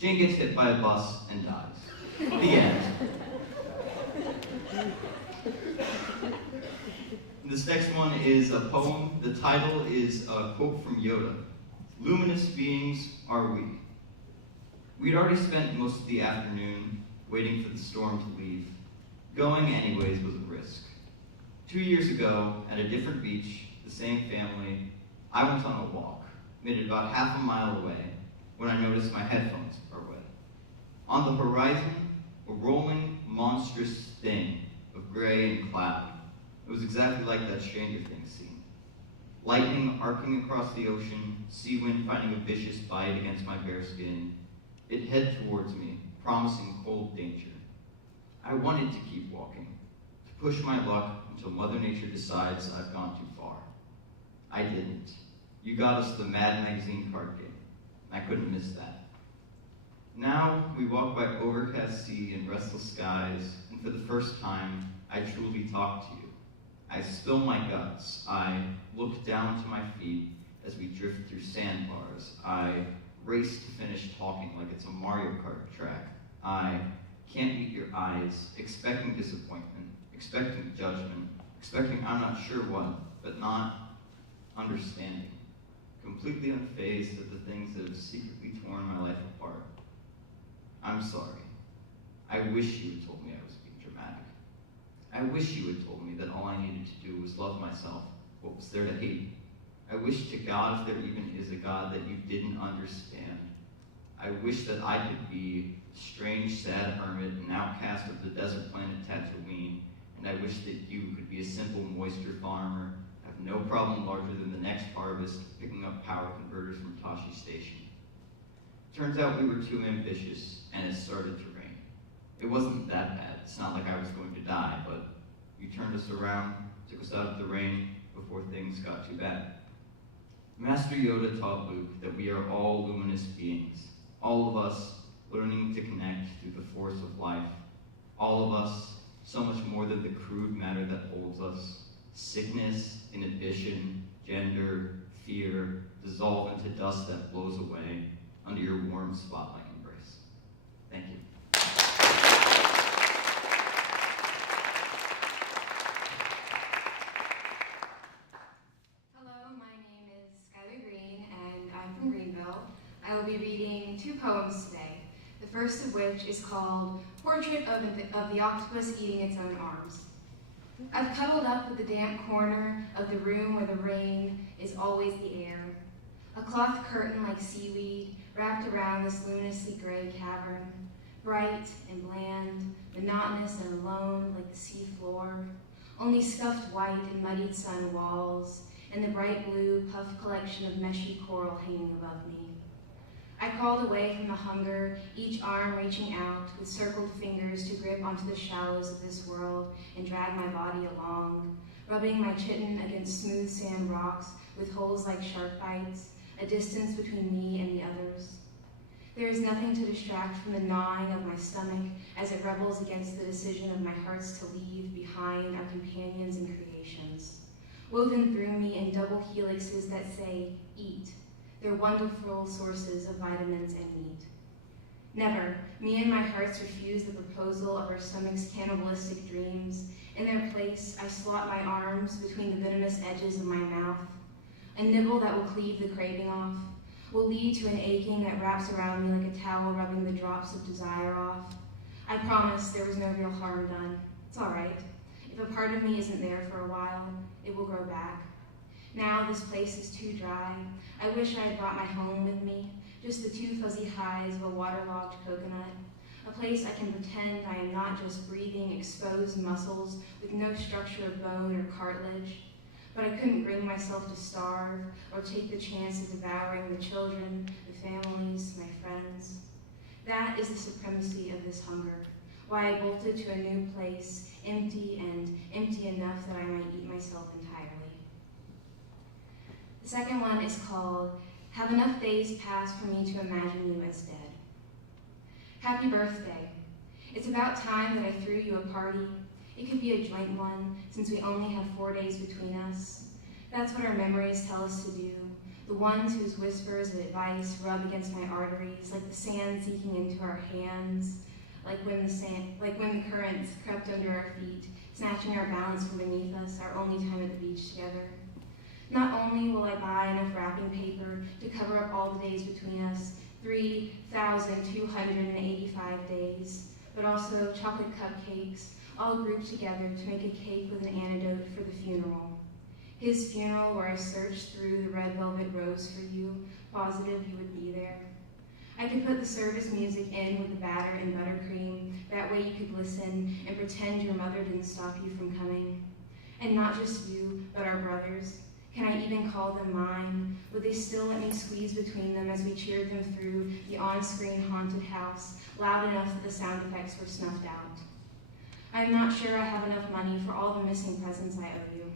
Jane gets hit by a bus and dies. The end. This next one is a poem. The title is a quote from Yoda. Luminous beings are we. We'd already spent most of the afternoon waiting for the storm to leave. Going anyways was a risk. 2 years ago, at a different beach, the same family, I went on a walk, made it about half a mile away, when I noticed my headphones are wet. On the horizon, a rolling, monstrous thing of gray and cloud. It was exactly like that Stranger Things scene. Lightning arcing across the ocean, sea wind finding a vicious bite against my bare skin. It head towards me, promising cold danger. I wanted to keep walking, to push my luck until Mother Nature decides I've gone too far. I didn't. You got us the Mad Magazine card game. I couldn't miss that. Now we walk by overcast sea and restless skies, and for the first time, I truly talk to you. I spill my guts. I look down to my feet as we drift through sandbars. I race to finish talking like it's a Mario Kart track. I can't meet your eyes, expecting disappointment, expecting judgment, expecting I'm not sure what, but not understanding. Completely unfazed at the things that have secretly torn my life apart. I'm sorry. I wish you had told me I was being dramatic. I wish you had told me that all I needed to do was love myself. What was there to hate? I wish to God, if there even is a God, that you didn't understand. I wish that I could be a strange, sad hermit, an outcast of the desert planet Tatooine, and I wish that you could be a simple moisture farmer, have no problem larger than the next harvest, picking up power converters from Tashi Station. Turns out we were too ambitious, and it started to rain. It wasn't that bad. It's not like I was going to die, but you turned us around, took us out of the rain before things got too bad. Master Yoda taught Luke that we are all luminous beings, all of us learning to connect through the force of life, all of us so much more than the crude matter that holds us. Sickness, inhibition, gender, fear dissolve into dust that blows away under your warm spotlight embrace. Thank you. Hello, my name is Skylar Green, and I'm from Greenville. I will be reading 2 poems today, the first of which is called Portrait of the Octopus Eating Its Own Arms. I've cuddled up with the damp corner of the room where the rain is always the air. A cloth curtain like seaweed wrapped around this luminously gray cavern, bright and bland, monotonous and alone like the sea floor, only scuffed white and muddied sun walls, and the bright blue puffed collection of meshy coral hanging above me. I crawled away from the hunger, each arm reaching out with circled fingers to grip onto the shallows of this world and drag my body along, rubbing my chitin against smooth sand rocks with holes like shark bites, a distance between me and the others. There is nothing to distract from the gnawing of my stomach as it rebels against the decision of my hearts to leave behind our companions and creations, woven through me in double helixes that say, eat. They're wonderful sources of vitamins and meat. Never, me and my hearts refuse the proposal of our stomach's cannibalistic dreams. In their place, I slot my arms between the venomous edges of my mouth. A nibble that will cleave the craving off, will lead to an aching that wraps around me like a towel rubbing the drops of desire off. I promise there was no real harm done. It's all right. If a part of me isn't there for a while, it will grow back. Now this place is too dry. I wish I had brought my home with me, just the two fuzzy hides of a waterlogged coconut, a place I can pretend I am not just breathing exposed muscles with no structure of bone or cartilage. But I couldn't bring myself to starve or take the chance of devouring the children, the families, my friends. That is the supremacy of this hunger, why I bolted to a new place, empty and empty enough that I might eat myself entirely. The second one is called Have Enough Days Passed for Me to Imagine You as Dead. Happy birthday. It's about time that I threw you a party. It could be a joint one, since we only have 4 days between us. That's what our memories tell us to do, the ones whose whispers of advice rub against my arteries, like the sand seeking into our hands, like when the currents crept under our feet, snatching our balance from beneath us, our only time at the beach together. Not only will I buy enough wrapping paper to cover up all the days between us, 3,285 days, but also chocolate cupcakes, all grouped together to make a cake with an antidote for the funeral. His funeral where I searched through the red velvet rose for you, positive you would be there. I could put the service music in with the batter and buttercream, that way you could listen and pretend your mother didn't stop you from coming. And not just you, but our brothers. Can I even call them mine? Would they still let me squeeze between them as we cheered them through the on-screen haunted house, loud enough that the sound effects were snuffed out? I'm not sure I have enough money for all the missing presents I owe you.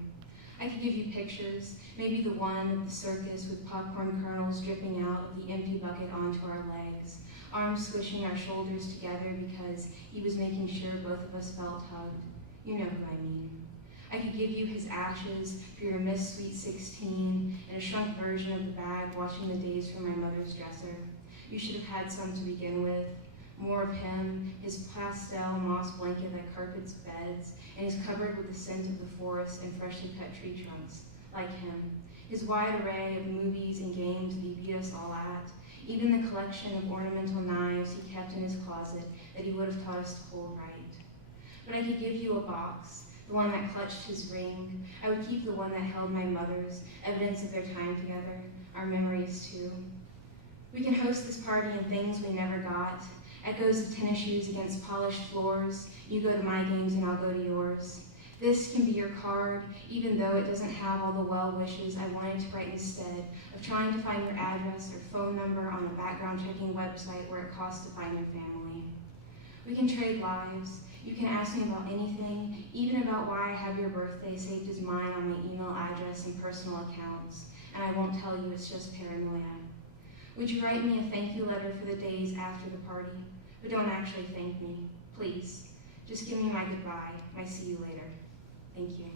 I could give you pictures, maybe the one of the circus with popcorn kernels dripping out of the empty bucket onto our legs, arms squishing our shoulders together because he was making sure both of us felt hugged. You know who I mean. I could give you his ashes for your Miss Sweet 16 and a shrunk version of the bag washing the days from my mother's dresser. You should have had some to begin with. More of him, his pastel moss blanket that carpets beds, and is covered with the scent of the forest and freshly cut tree trunks, like him. His wide array of movies and games that he beat us all at, even the collection of ornamental knives he kept in his closet that he would have taught us to hold right. But I could give you a box, the one that clutched his ring. I would keep the one that held my mother's, evidence of their time together, our memories too. We can host this party in things we never got, echoes of tennis shoes against polished floors. You go to my games and I'll go to yours. This can be your card, even though it doesn't have all the well wishes I wanted to write instead of trying to find your address or phone number on a background checking website where it costs to find your family. We can trade lives. You can ask me about anything, even about why I have your birthday saved as mine on my email address and personal accounts, and I won't tell you it's just paranoia. Would you write me a thank you letter for the days after the party? But don't actually thank me, please. Just give me my goodbye, my see you later. Thank you.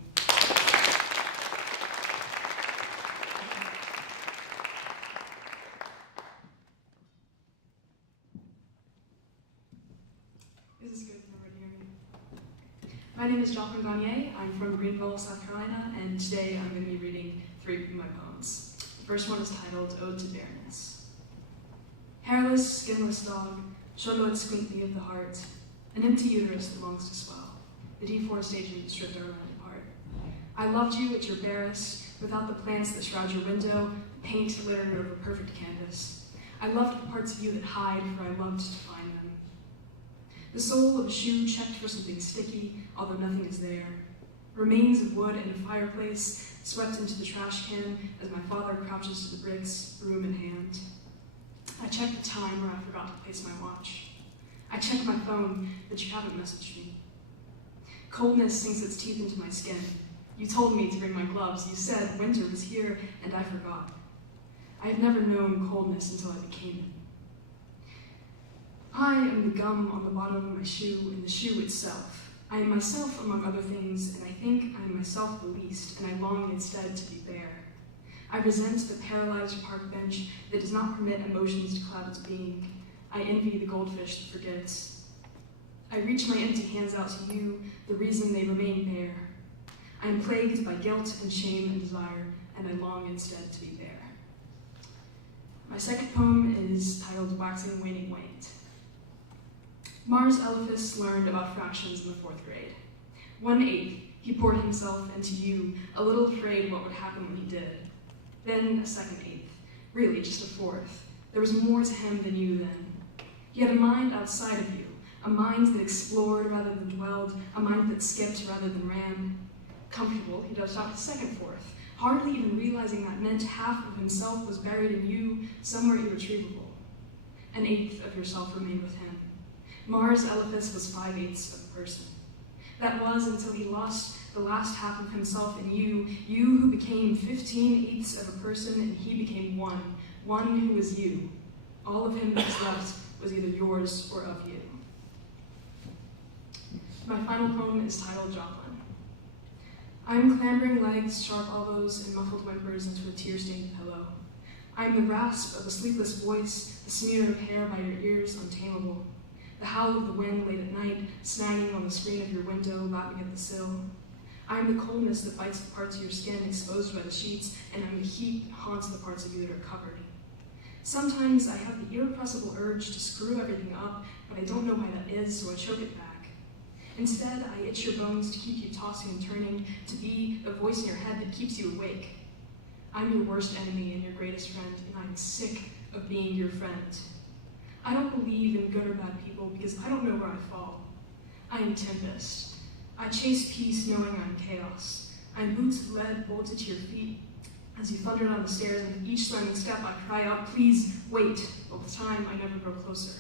This is good, can everybody hear me? My name is Jocelyn Gagne. I'm from Greenville, South Carolina, and today I'm going to be reading 3 of my poems. The first one is titled Ode to Bareness. Hairless, skinless dog, short-lived squinting of the heart, an empty uterus that longs to swell, the deforestation stripped our land apart. I loved you at your barest, without the plants that shroud your window, paint littered over perfect canvas. I loved the parts of you that hide, for I loved to find them. The sole of a shoe checked for something sticky, although nothing is there. Remains of wood in a fireplace, swept into the trash can as my father crouches to the bricks, broom in hand. I checked the time where I forgot to place my watch. I checked my phone, but you haven't messaged me. Coldness sinks its teeth into my skin. You told me to bring my gloves. You said winter was here, and I forgot. I have never known coldness until I became it. I am the gum on the bottom of my shoe and the shoe itself. I am myself among other things, and I think I am myself the least, and I long instead to be bare. I resent the paralyzed park bench that does not permit emotions to cloud its being. I envy the goldfish that forgets. I reach my empty hands out to you, the reason they remain bare. I am plagued by guilt and shame and desire, and I long instead to be bare. My second poem is titled Waxing, Waning, Waned. Mars Elephas learned about fractions in the 4th grade. 1/8, he poured himself into you, a little afraid what would happen when he did. Then a second 1/8, really just a 4th. There was more to him than you then. He had a mind outside of you, a mind that explored rather than dwelled, a mind that skipped rather than ran. Comfortable, he dosed off the second 4th, hardly even realizing that meant half of himself was buried in you, somewhere irretrievable. An 1/8 of yourself remained with him. Mars Elephas was 5/8 of a person. That was until he lost the last half of himself in you, you who became 15/8 of a person, and he became one who was you. All of him that was left was either yours or of you. My final poem is titled Joplin. I am clambering legs, sharp elbows, and muffled whimpers into a tear-stained pillow. I am the rasp of a sleepless voice, the smear of hair by your ears untamable, the howl of the wind late at night, snagging on the screen of your window, lapping at the sill. I am the coldness that bites the parts of your skin exposed by the sheets, and I am the heat that haunts the parts of you that are covered. Sometimes I have the irrepressible urge to screw everything up, but I don't know why that is, so I choke it back. Instead, I itch your bones to keep you tossing and turning, to be the voice in your head that keeps you awake. I'm your worst enemy and your greatest friend, and I'm sick of being your friend. I don't believe in good or bad people because I don't know where I fall. I am Tempest. I chase peace knowing I'm chaos. I am boots of lead bolted to your feet. As you thunder down the stairs, and with each slamming step I cry out, please wait, but with time I never grow closer.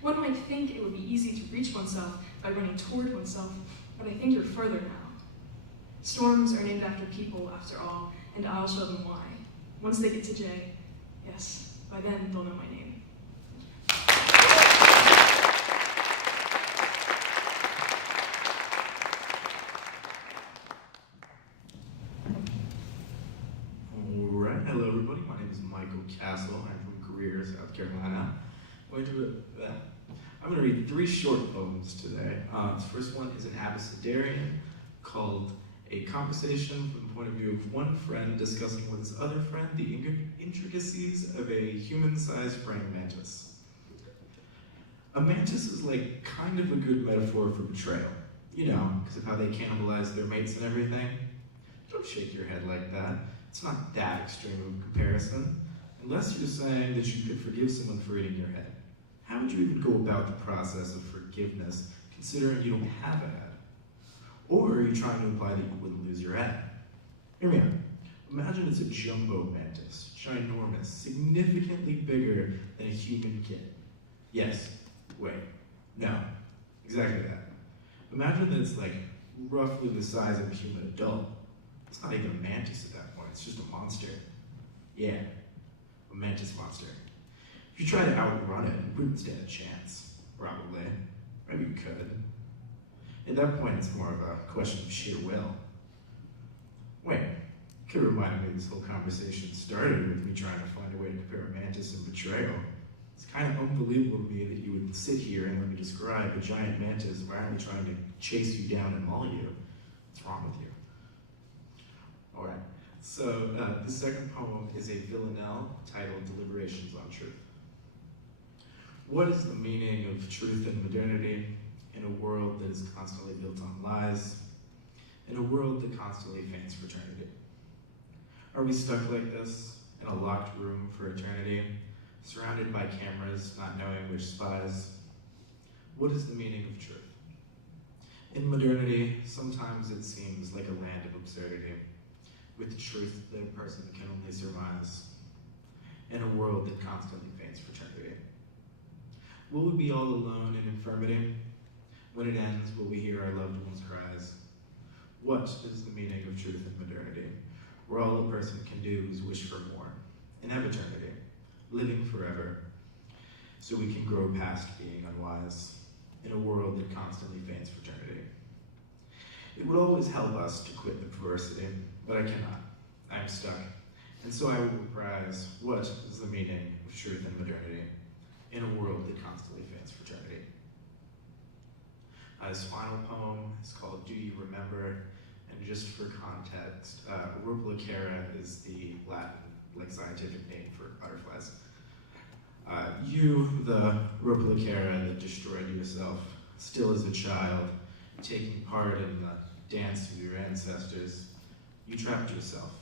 One might think it would be easy to reach oneself by running toward oneself, but I think you're further now. Storms are named after people, after all, and I'll show them why. Once they get to J, yes, by then they'll know my name. Hello everybody, my name is Michael Castle. I'm from Greer, South Carolina. I'm going to read 3 short poems today. The first one is an abecedarian called A Conversation from the Point of View of One Friend Discussing with His Other Friend the Intricacies of a Human-Sized Praying Mantis. A mantis is like kind of a good metaphor for betrayal. You know, because of how they cannibalize their mates and everything. Don't shake your head like that. It's not that extreme of a comparison, unless you're saying that you could forgive someone for eating your head. How would you even go about the process of forgiveness, considering you don't have a head? Or are you trying to imply that you wouldn't lose your head? Hear me out. Imagine it's a jumbo mantis, ginormous, significantly bigger than a human kid. Yes, wait, no, exactly that. Imagine that it's like roughly the size of a human adult. It's not even a mantis at that point, it's just a monster. Yeah, a mantis monster. If you try to outrun it, you wouldn't stand a chance, probably. Maybe you could. At that point, it's more of a question of sheer will. Wait, you could remind me this whole conversation started with me trying to find a way to compare a mantis and betrayal. It's kind of unbelievable to me that you would sit here and let me describe a giant mantis violently trying to chase you down and maul you. What's wrong with you? All right, so the second poem is a villanelle titled Deliberations on Truth. What is the meaning of truth and modernity in a world that is constantly built on lies, in a world that constantly feigns fraternity? Are we stuck like this, in a locked room for eternity, surrounded by cameras, not knowing which spies? What is the meaning of truth? In modernity, sometimes it seems like a land of absurdity, with truth that a person can only surmise, in a world that constantly feigns fraternity. Will we be all alone in infirmity? When it ends, will we hear our loved ones' cries? What is the meaning of truth and modernity, where all a person can do is wish for more, and have eternity, living forever, so we can grow past being unwise in a world that constantly feigns fraternity. It would always help us to quit the perversity, but I cannot. I am stuck, and so I will reprise what is the meaning of truth and modernity in a world that constantly feigns fraternity. His final poem is called Do You Remember? And just for context, Ruplicera is the Latin, scientific name for butterflies. You, the Ruplicera that destroyed yourself, still as a child, taking part in the dance of your ancestors, you trapped yourself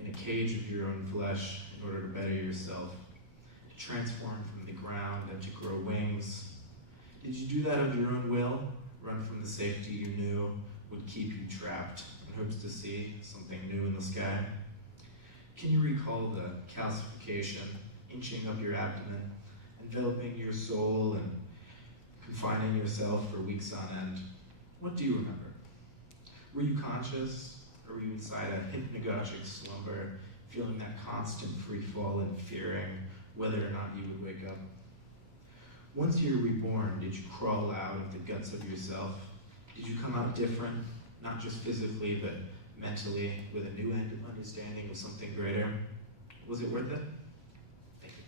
in a cage of your own flesh in order to better yourself, to transform from the ground and to grow wings. Did you do that of your own will? Run from the safety you knew would keep you trapped in hopes to see something new in the sky? Can you recall the calcification inching up your abdomen, enveloping your soul and confining yourself for weeks on end? What do you remember? Were you conscious, or were you inside a hypnagogic slumber, feeling that constant free fall and fearing whether or not you would wake up? Once you're reborn, did you crawl out of the guts of yourself? Did you come out different, not just physically, but mentally, with a new understanding of something greater? Was it worth it? Thank you.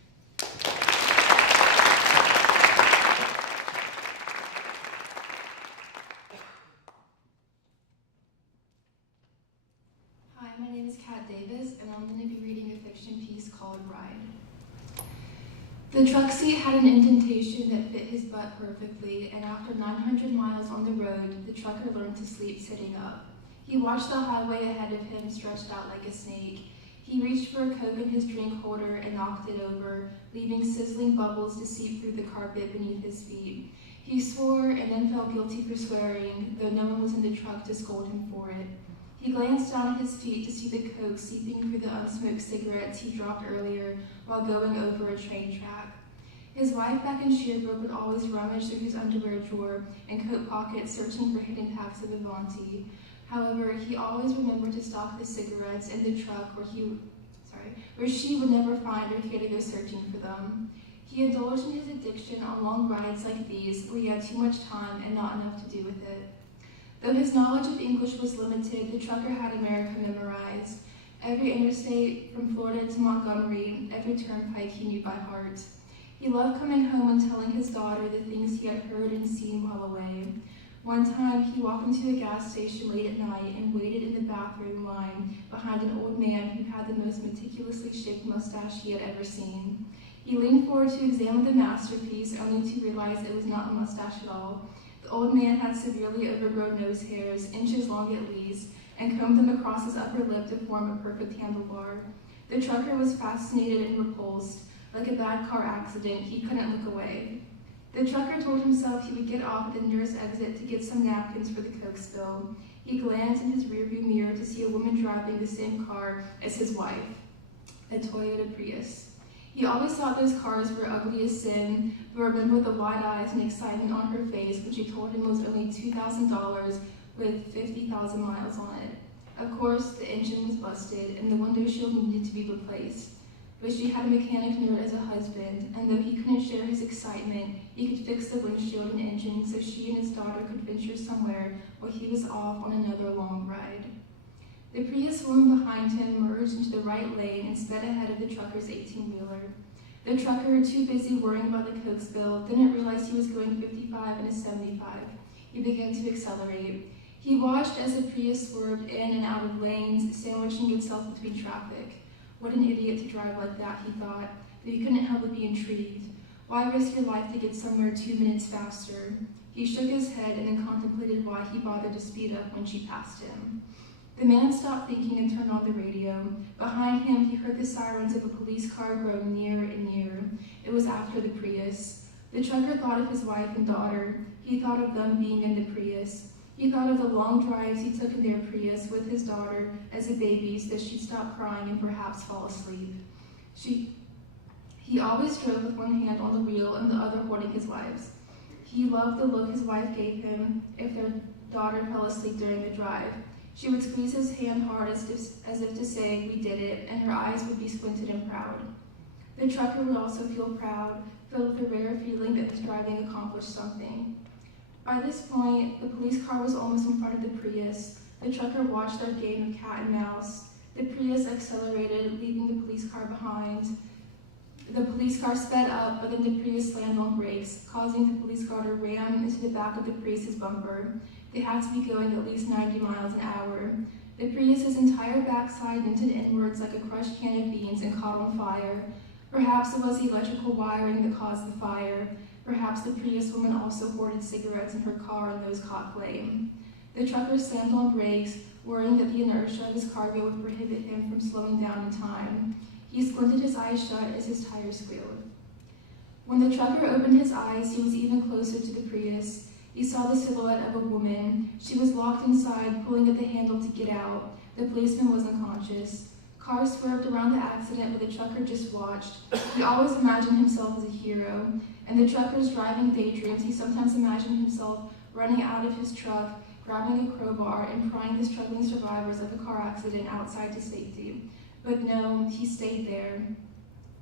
Hi, my name is Kat Davis, and I'm going to be reading a fiction piece called Ride. The truck seat had an indentation that fit his butt perfectly, and after 900 miles on the road, the trucker learned to sleep sitting up. He watched the highway ahead of him stretched out like a snake. He reached for a Coke in his drink holder and knocked it over, leaving sizzling bubbles to seep through the carpet beneath his feet. He swore and then felt guilty for swearing, though no one was in the truck to scold him for it. He glanced down at his feet to see the Coke seeping through the unsmoked cigarettes he dropped earlier while going over a train track. His wife back in Sherbrooke would always rummage through his underwear drawer and coat pockets searching for hidden packs of Avanti. However, he always remembered to stock the cigarettes in the truck where she would never find or care to go searching for them. He indulged in his addiction on long rides like these where he had too much time and not enough to do with it. Though his knowledge of English was limited, the trucker had America memorized. Every interstate from Florida to Montgomery, every turnpike he knew by heart. He loved coming home and telling his daughter the things he had heard and seen while away. One time, he walked into a gas station late at night and waited in the bathroom line behind an old man who had the most meticulously shaped mustache he had ever seen. He leaned forward to examine the masterpiece, only to realize it was not a mustache at all. The old man had severely overgrown nose hairs, inches long at least, and combed them across his upper lip to form a perfect handlebar. The trucker was fascinated and repulsed. Like a bad car accident, he couldn't look away. The trucker told himself he would get off at the nearest exit to get some napkins for the Coke spill. He glanced in his rearview mirror to see a woman driving the same car as his wife, a Toyota Prius. He always thought those cars were ugly as sin, but remembered the wide eyes and excitement on her face when she told him it was only $2,000 with 50,000 miles on it. Of course, the engine was busted and the window shield needed to be replaced. But she had a mechanic nerd as a husband, and though he couldn't share his excitement, he could fix the windshield and engine so she and his daughter could venture somewhere while he was off on another long ride. The Prius woman behind him merged into the right lane and sped ahead of the trucker's 18-wheeler. The trucker, too busy worrying about the Coke spill, didn't realize he was going 55 and a 75. He began to accelerate. He watched as the Prius swerved in and out of lanes, sandwiching itself between traffic. What an idiot to drive like that, he thought, but he couldn't help but be intrigued. Why risk your life to get somewhere 2 minutes faster? He shook his head and then contemplated why he bothered to speed up when she passed him. The man stopped thinking and turned on the radio. Behind him, he heard the sirens of a police car grow nearer and nearer. It was after the Prius. The trucker thought of his wife and daughter. He thought of them being in the Prius. He thought of the long drives he took in their Prius with his daughter as a baby so that she'd stop crying and perhaps fall asleep. He always drove with one hand on the wheel and the other holding his wife's. He loved the look his wife gave him if their daughter fell asleep during the drive. She would squeeze his hand hard as if to say, "We did it," and her eyes would be squinted and proud. The trucker would also feel proud, filled with a rare feeling that his driving accomplished something. By this point, the police car was almost in front of the Prius. The trucker watched their game of cat and mouse. The Prius accelerated, leaving the police car behind. The police car sped up, but then the Prius slammed on brakes, causing the police car to ram into the back of the Prius's bumper. They had to be going at least 90 miles an hour. The Prius's entire backside vented inwards like a crushed can of beans and caught on fire. Perhaps it was the electrical wiring that caused the fire. Perhaps the Prius woman also hoarded cigarettes in her car and those caught flame. The trucker slammed on brakes, worrying that the inertia of his cargo would prohibit him from slowing down in time. He squinted his eyes shut as his tires squealed. When the trucker opened his eyes, he was even closer to the Prius. He saw the silhouette of a woman. She was locked inside, pulling at the handle to get out. The policeman was unconscious. Cars swerved around the accident, but the trucker just watched. He always imagined himself as a hero. In the trucker's driving daydreams, he sometimes imagined himself running out of his truck, grabbing a crowbar, and prying the struggling survivors of a car accident outside to safety. But no, he stayed there,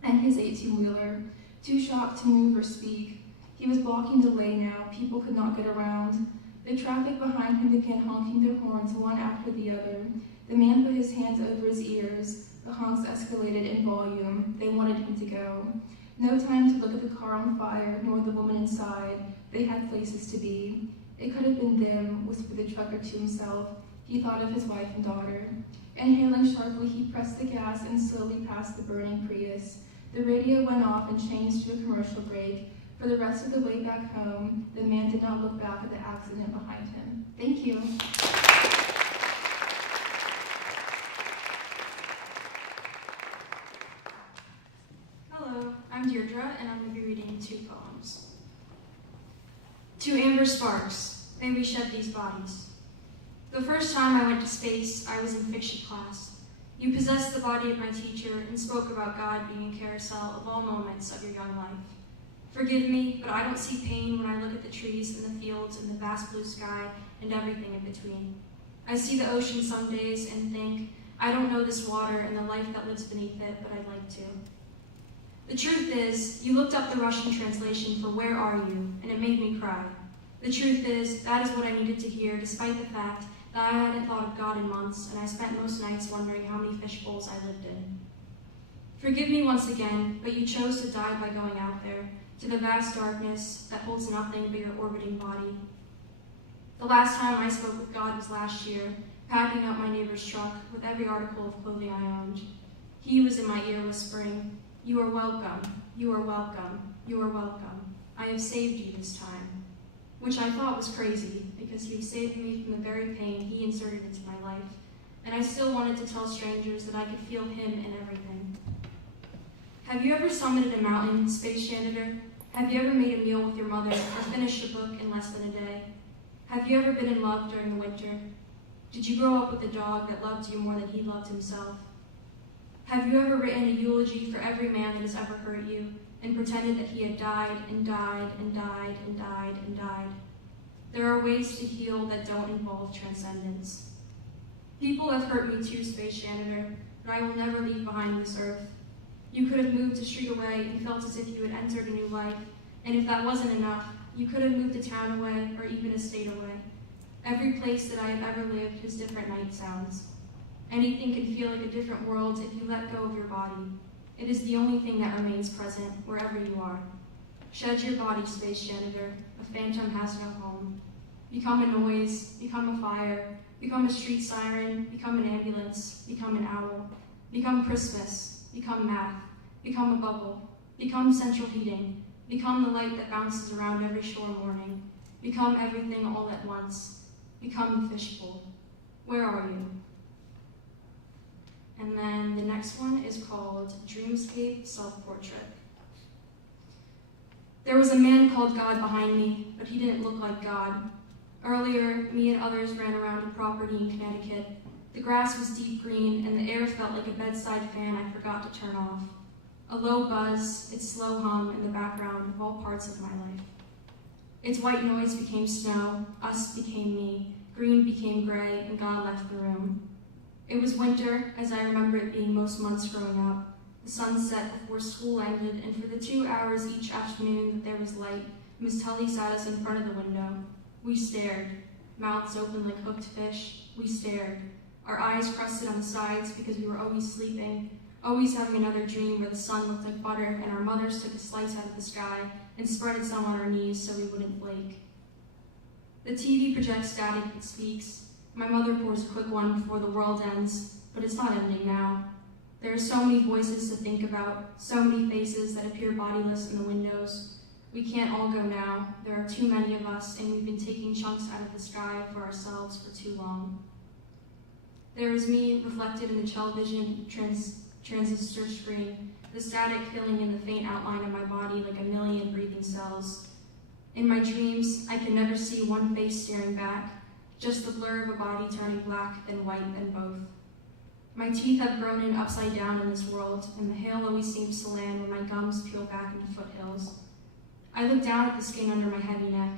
and his 18-wheeler, too shocked to move or speak. He was blocking the way now. People could not get around. The traffic behind him began honking their horns one after the other. The man put his hands over his ears. The honks escalated in volume. They wanted him to go. No time to look at the car on fire, nor the woman inside. They had places to be. It could have been them, whispered the trucker to himself. He thought of his wife and daughter. Inhaling sharply, he pressed the gas and slowly passed the burning Prius. The radio went off and changed to a commercial break. For the rest of the way back home, the man did not look back at the accident behind him. Thank you. Hello, I'm Deirdre, and I'm going to be reading 2 poems. To Amber Sparks, may we shed these bodies. The first time I went to space, I was in fiction class. You possessed the body of my teacher and spoke about God being a carousel of all moments of your young life. Forgive me, but I don't see pain when I look at the trees and the fields and the vast blue sky and everything in between. I see the ocean some days and think, I don't know this water and the life that lives beneath it, but I'd like to. The truth is, you looked up the Russian translation for "Where are you?" and it made me cry. The truth is, that is what I needed to hear, despite the fact that I hadn't thought of God in months, and I spent most nights wondering how many fish bowls I lived in. Forgive me once again, but you chose to die by going out there, to the vast darkness that holds nothing but your orbiting body. The last time I spoke with God was last year, packing up my neighbor's truck with every article of clothing I owned. He was in my ear whispering, "You are welcome, you are welcome, you are welcome. I have saved you this time." Which I thought was crazy, because he saved me from the very pain he inserted into my life, and I still wanted to tell strangers that I could feel him in everything. Have you ever summited a mountain, Space Janitor? Have you ever made a meal with your mother, or finished a book in less than a day? Have you ever been in love during the winter? Did you grow up with a dog that loved you more than he loved himself? Have you ever written a eulogy for every man that has ever hurt you, and pretended that he had died and died and died and died and died? There are ways to heal that don't involve transcendence. People have hurt me too, Space Janitor, but I will never leave behind this earth. You could have moved a street away and felt as if you had entered a new life, and if that wasn't enough, you could have moved a town away or even a state away. Every place that I have ever lived has different night sounds. Anything can feel like a different world if you let go of your body. It is the only thing that remains present wherever you are. Shed your body, Space Janitor. A phantom has no home. Become a noise, become a fire, become a street siren, become an ambulance, become an owl. Become Christmas, become math, become a bubble, become central heating, become the light that bounces around every shore morning, become everything all at once, become the fishbowl. Where are you? And then the next one is called Dreamscape Self-Portrait. There was a man called God behind me, but he didn't look like God. Earlier, me and others ran around a property in Connecticut. The grass was deep green, and the air felt like a bedside fan I forgot to turn off. A low buzz, its slow hum in the background of all parts of my life. Its white noise became snow, us became me, green became gray, and God left the room. It was winter, as I remember it being most months growing up. The sun set before school ended, and for the 2 hours each afternoon that there was light, Miss Tully sat us in front of the window. We stared, mouths open like hooked fish. We stared, our eyes crusted on the sides because we were always sleeping, always having another dream where the sun looked like butter and our mothers took a slice out of the sky and spreaded some on our knees so we wouldn't flake. The TV projects static that speaks. My mother pours a quick one before the world ends, but it's not ending now. There are so many voices to think about, so many faces that appear bodiless in the windows. We can't all go now. There are too many of us, and we've been taking chunks out of the sky for ourselves for too long. There is me reflected in the television transistor screen, the static filling in the faint outline of my body like a million breathing cells. In my dreams, I can never see one face staring back, just the blur of a body turning black, then white, then both. My teeth have grown in upside down in this world, and the hail always seems to land when my gums peel back into foothills. I look down at the skin under my heavy neck.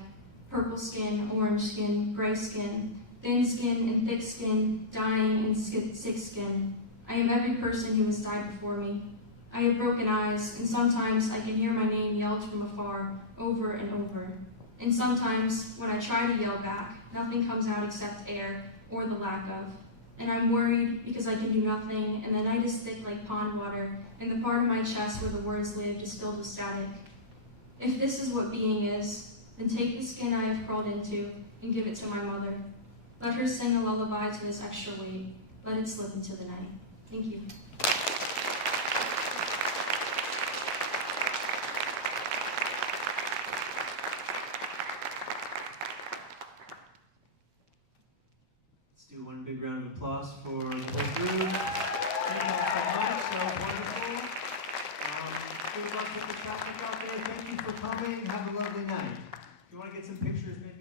Purple skin, orange skin, gray skin, thin skin and thick skin, dying and sick skin. I am every person who has died before me. I have broken eyes, and sometimes I can hear my name yelled from afar, over and over. And sometimes, when I try to yell back, nothing comes out except air, or the lack of. And I'm worried because I can do nothing, and the night is thick like pond water, and the part of my chest where the words lived is filled with static. If this is what being is, then take the skin I have crawled into and give it to my mother. Let her sing a lullaby to this extra weight. Let it slip into the night. Thank you. Let's do one big round of applause for the whole group. Thank you all so much, so wonderful. Good luck with the traffic out there. Thank you for coming. Have a lovely night. If you want to get some pictures, maybe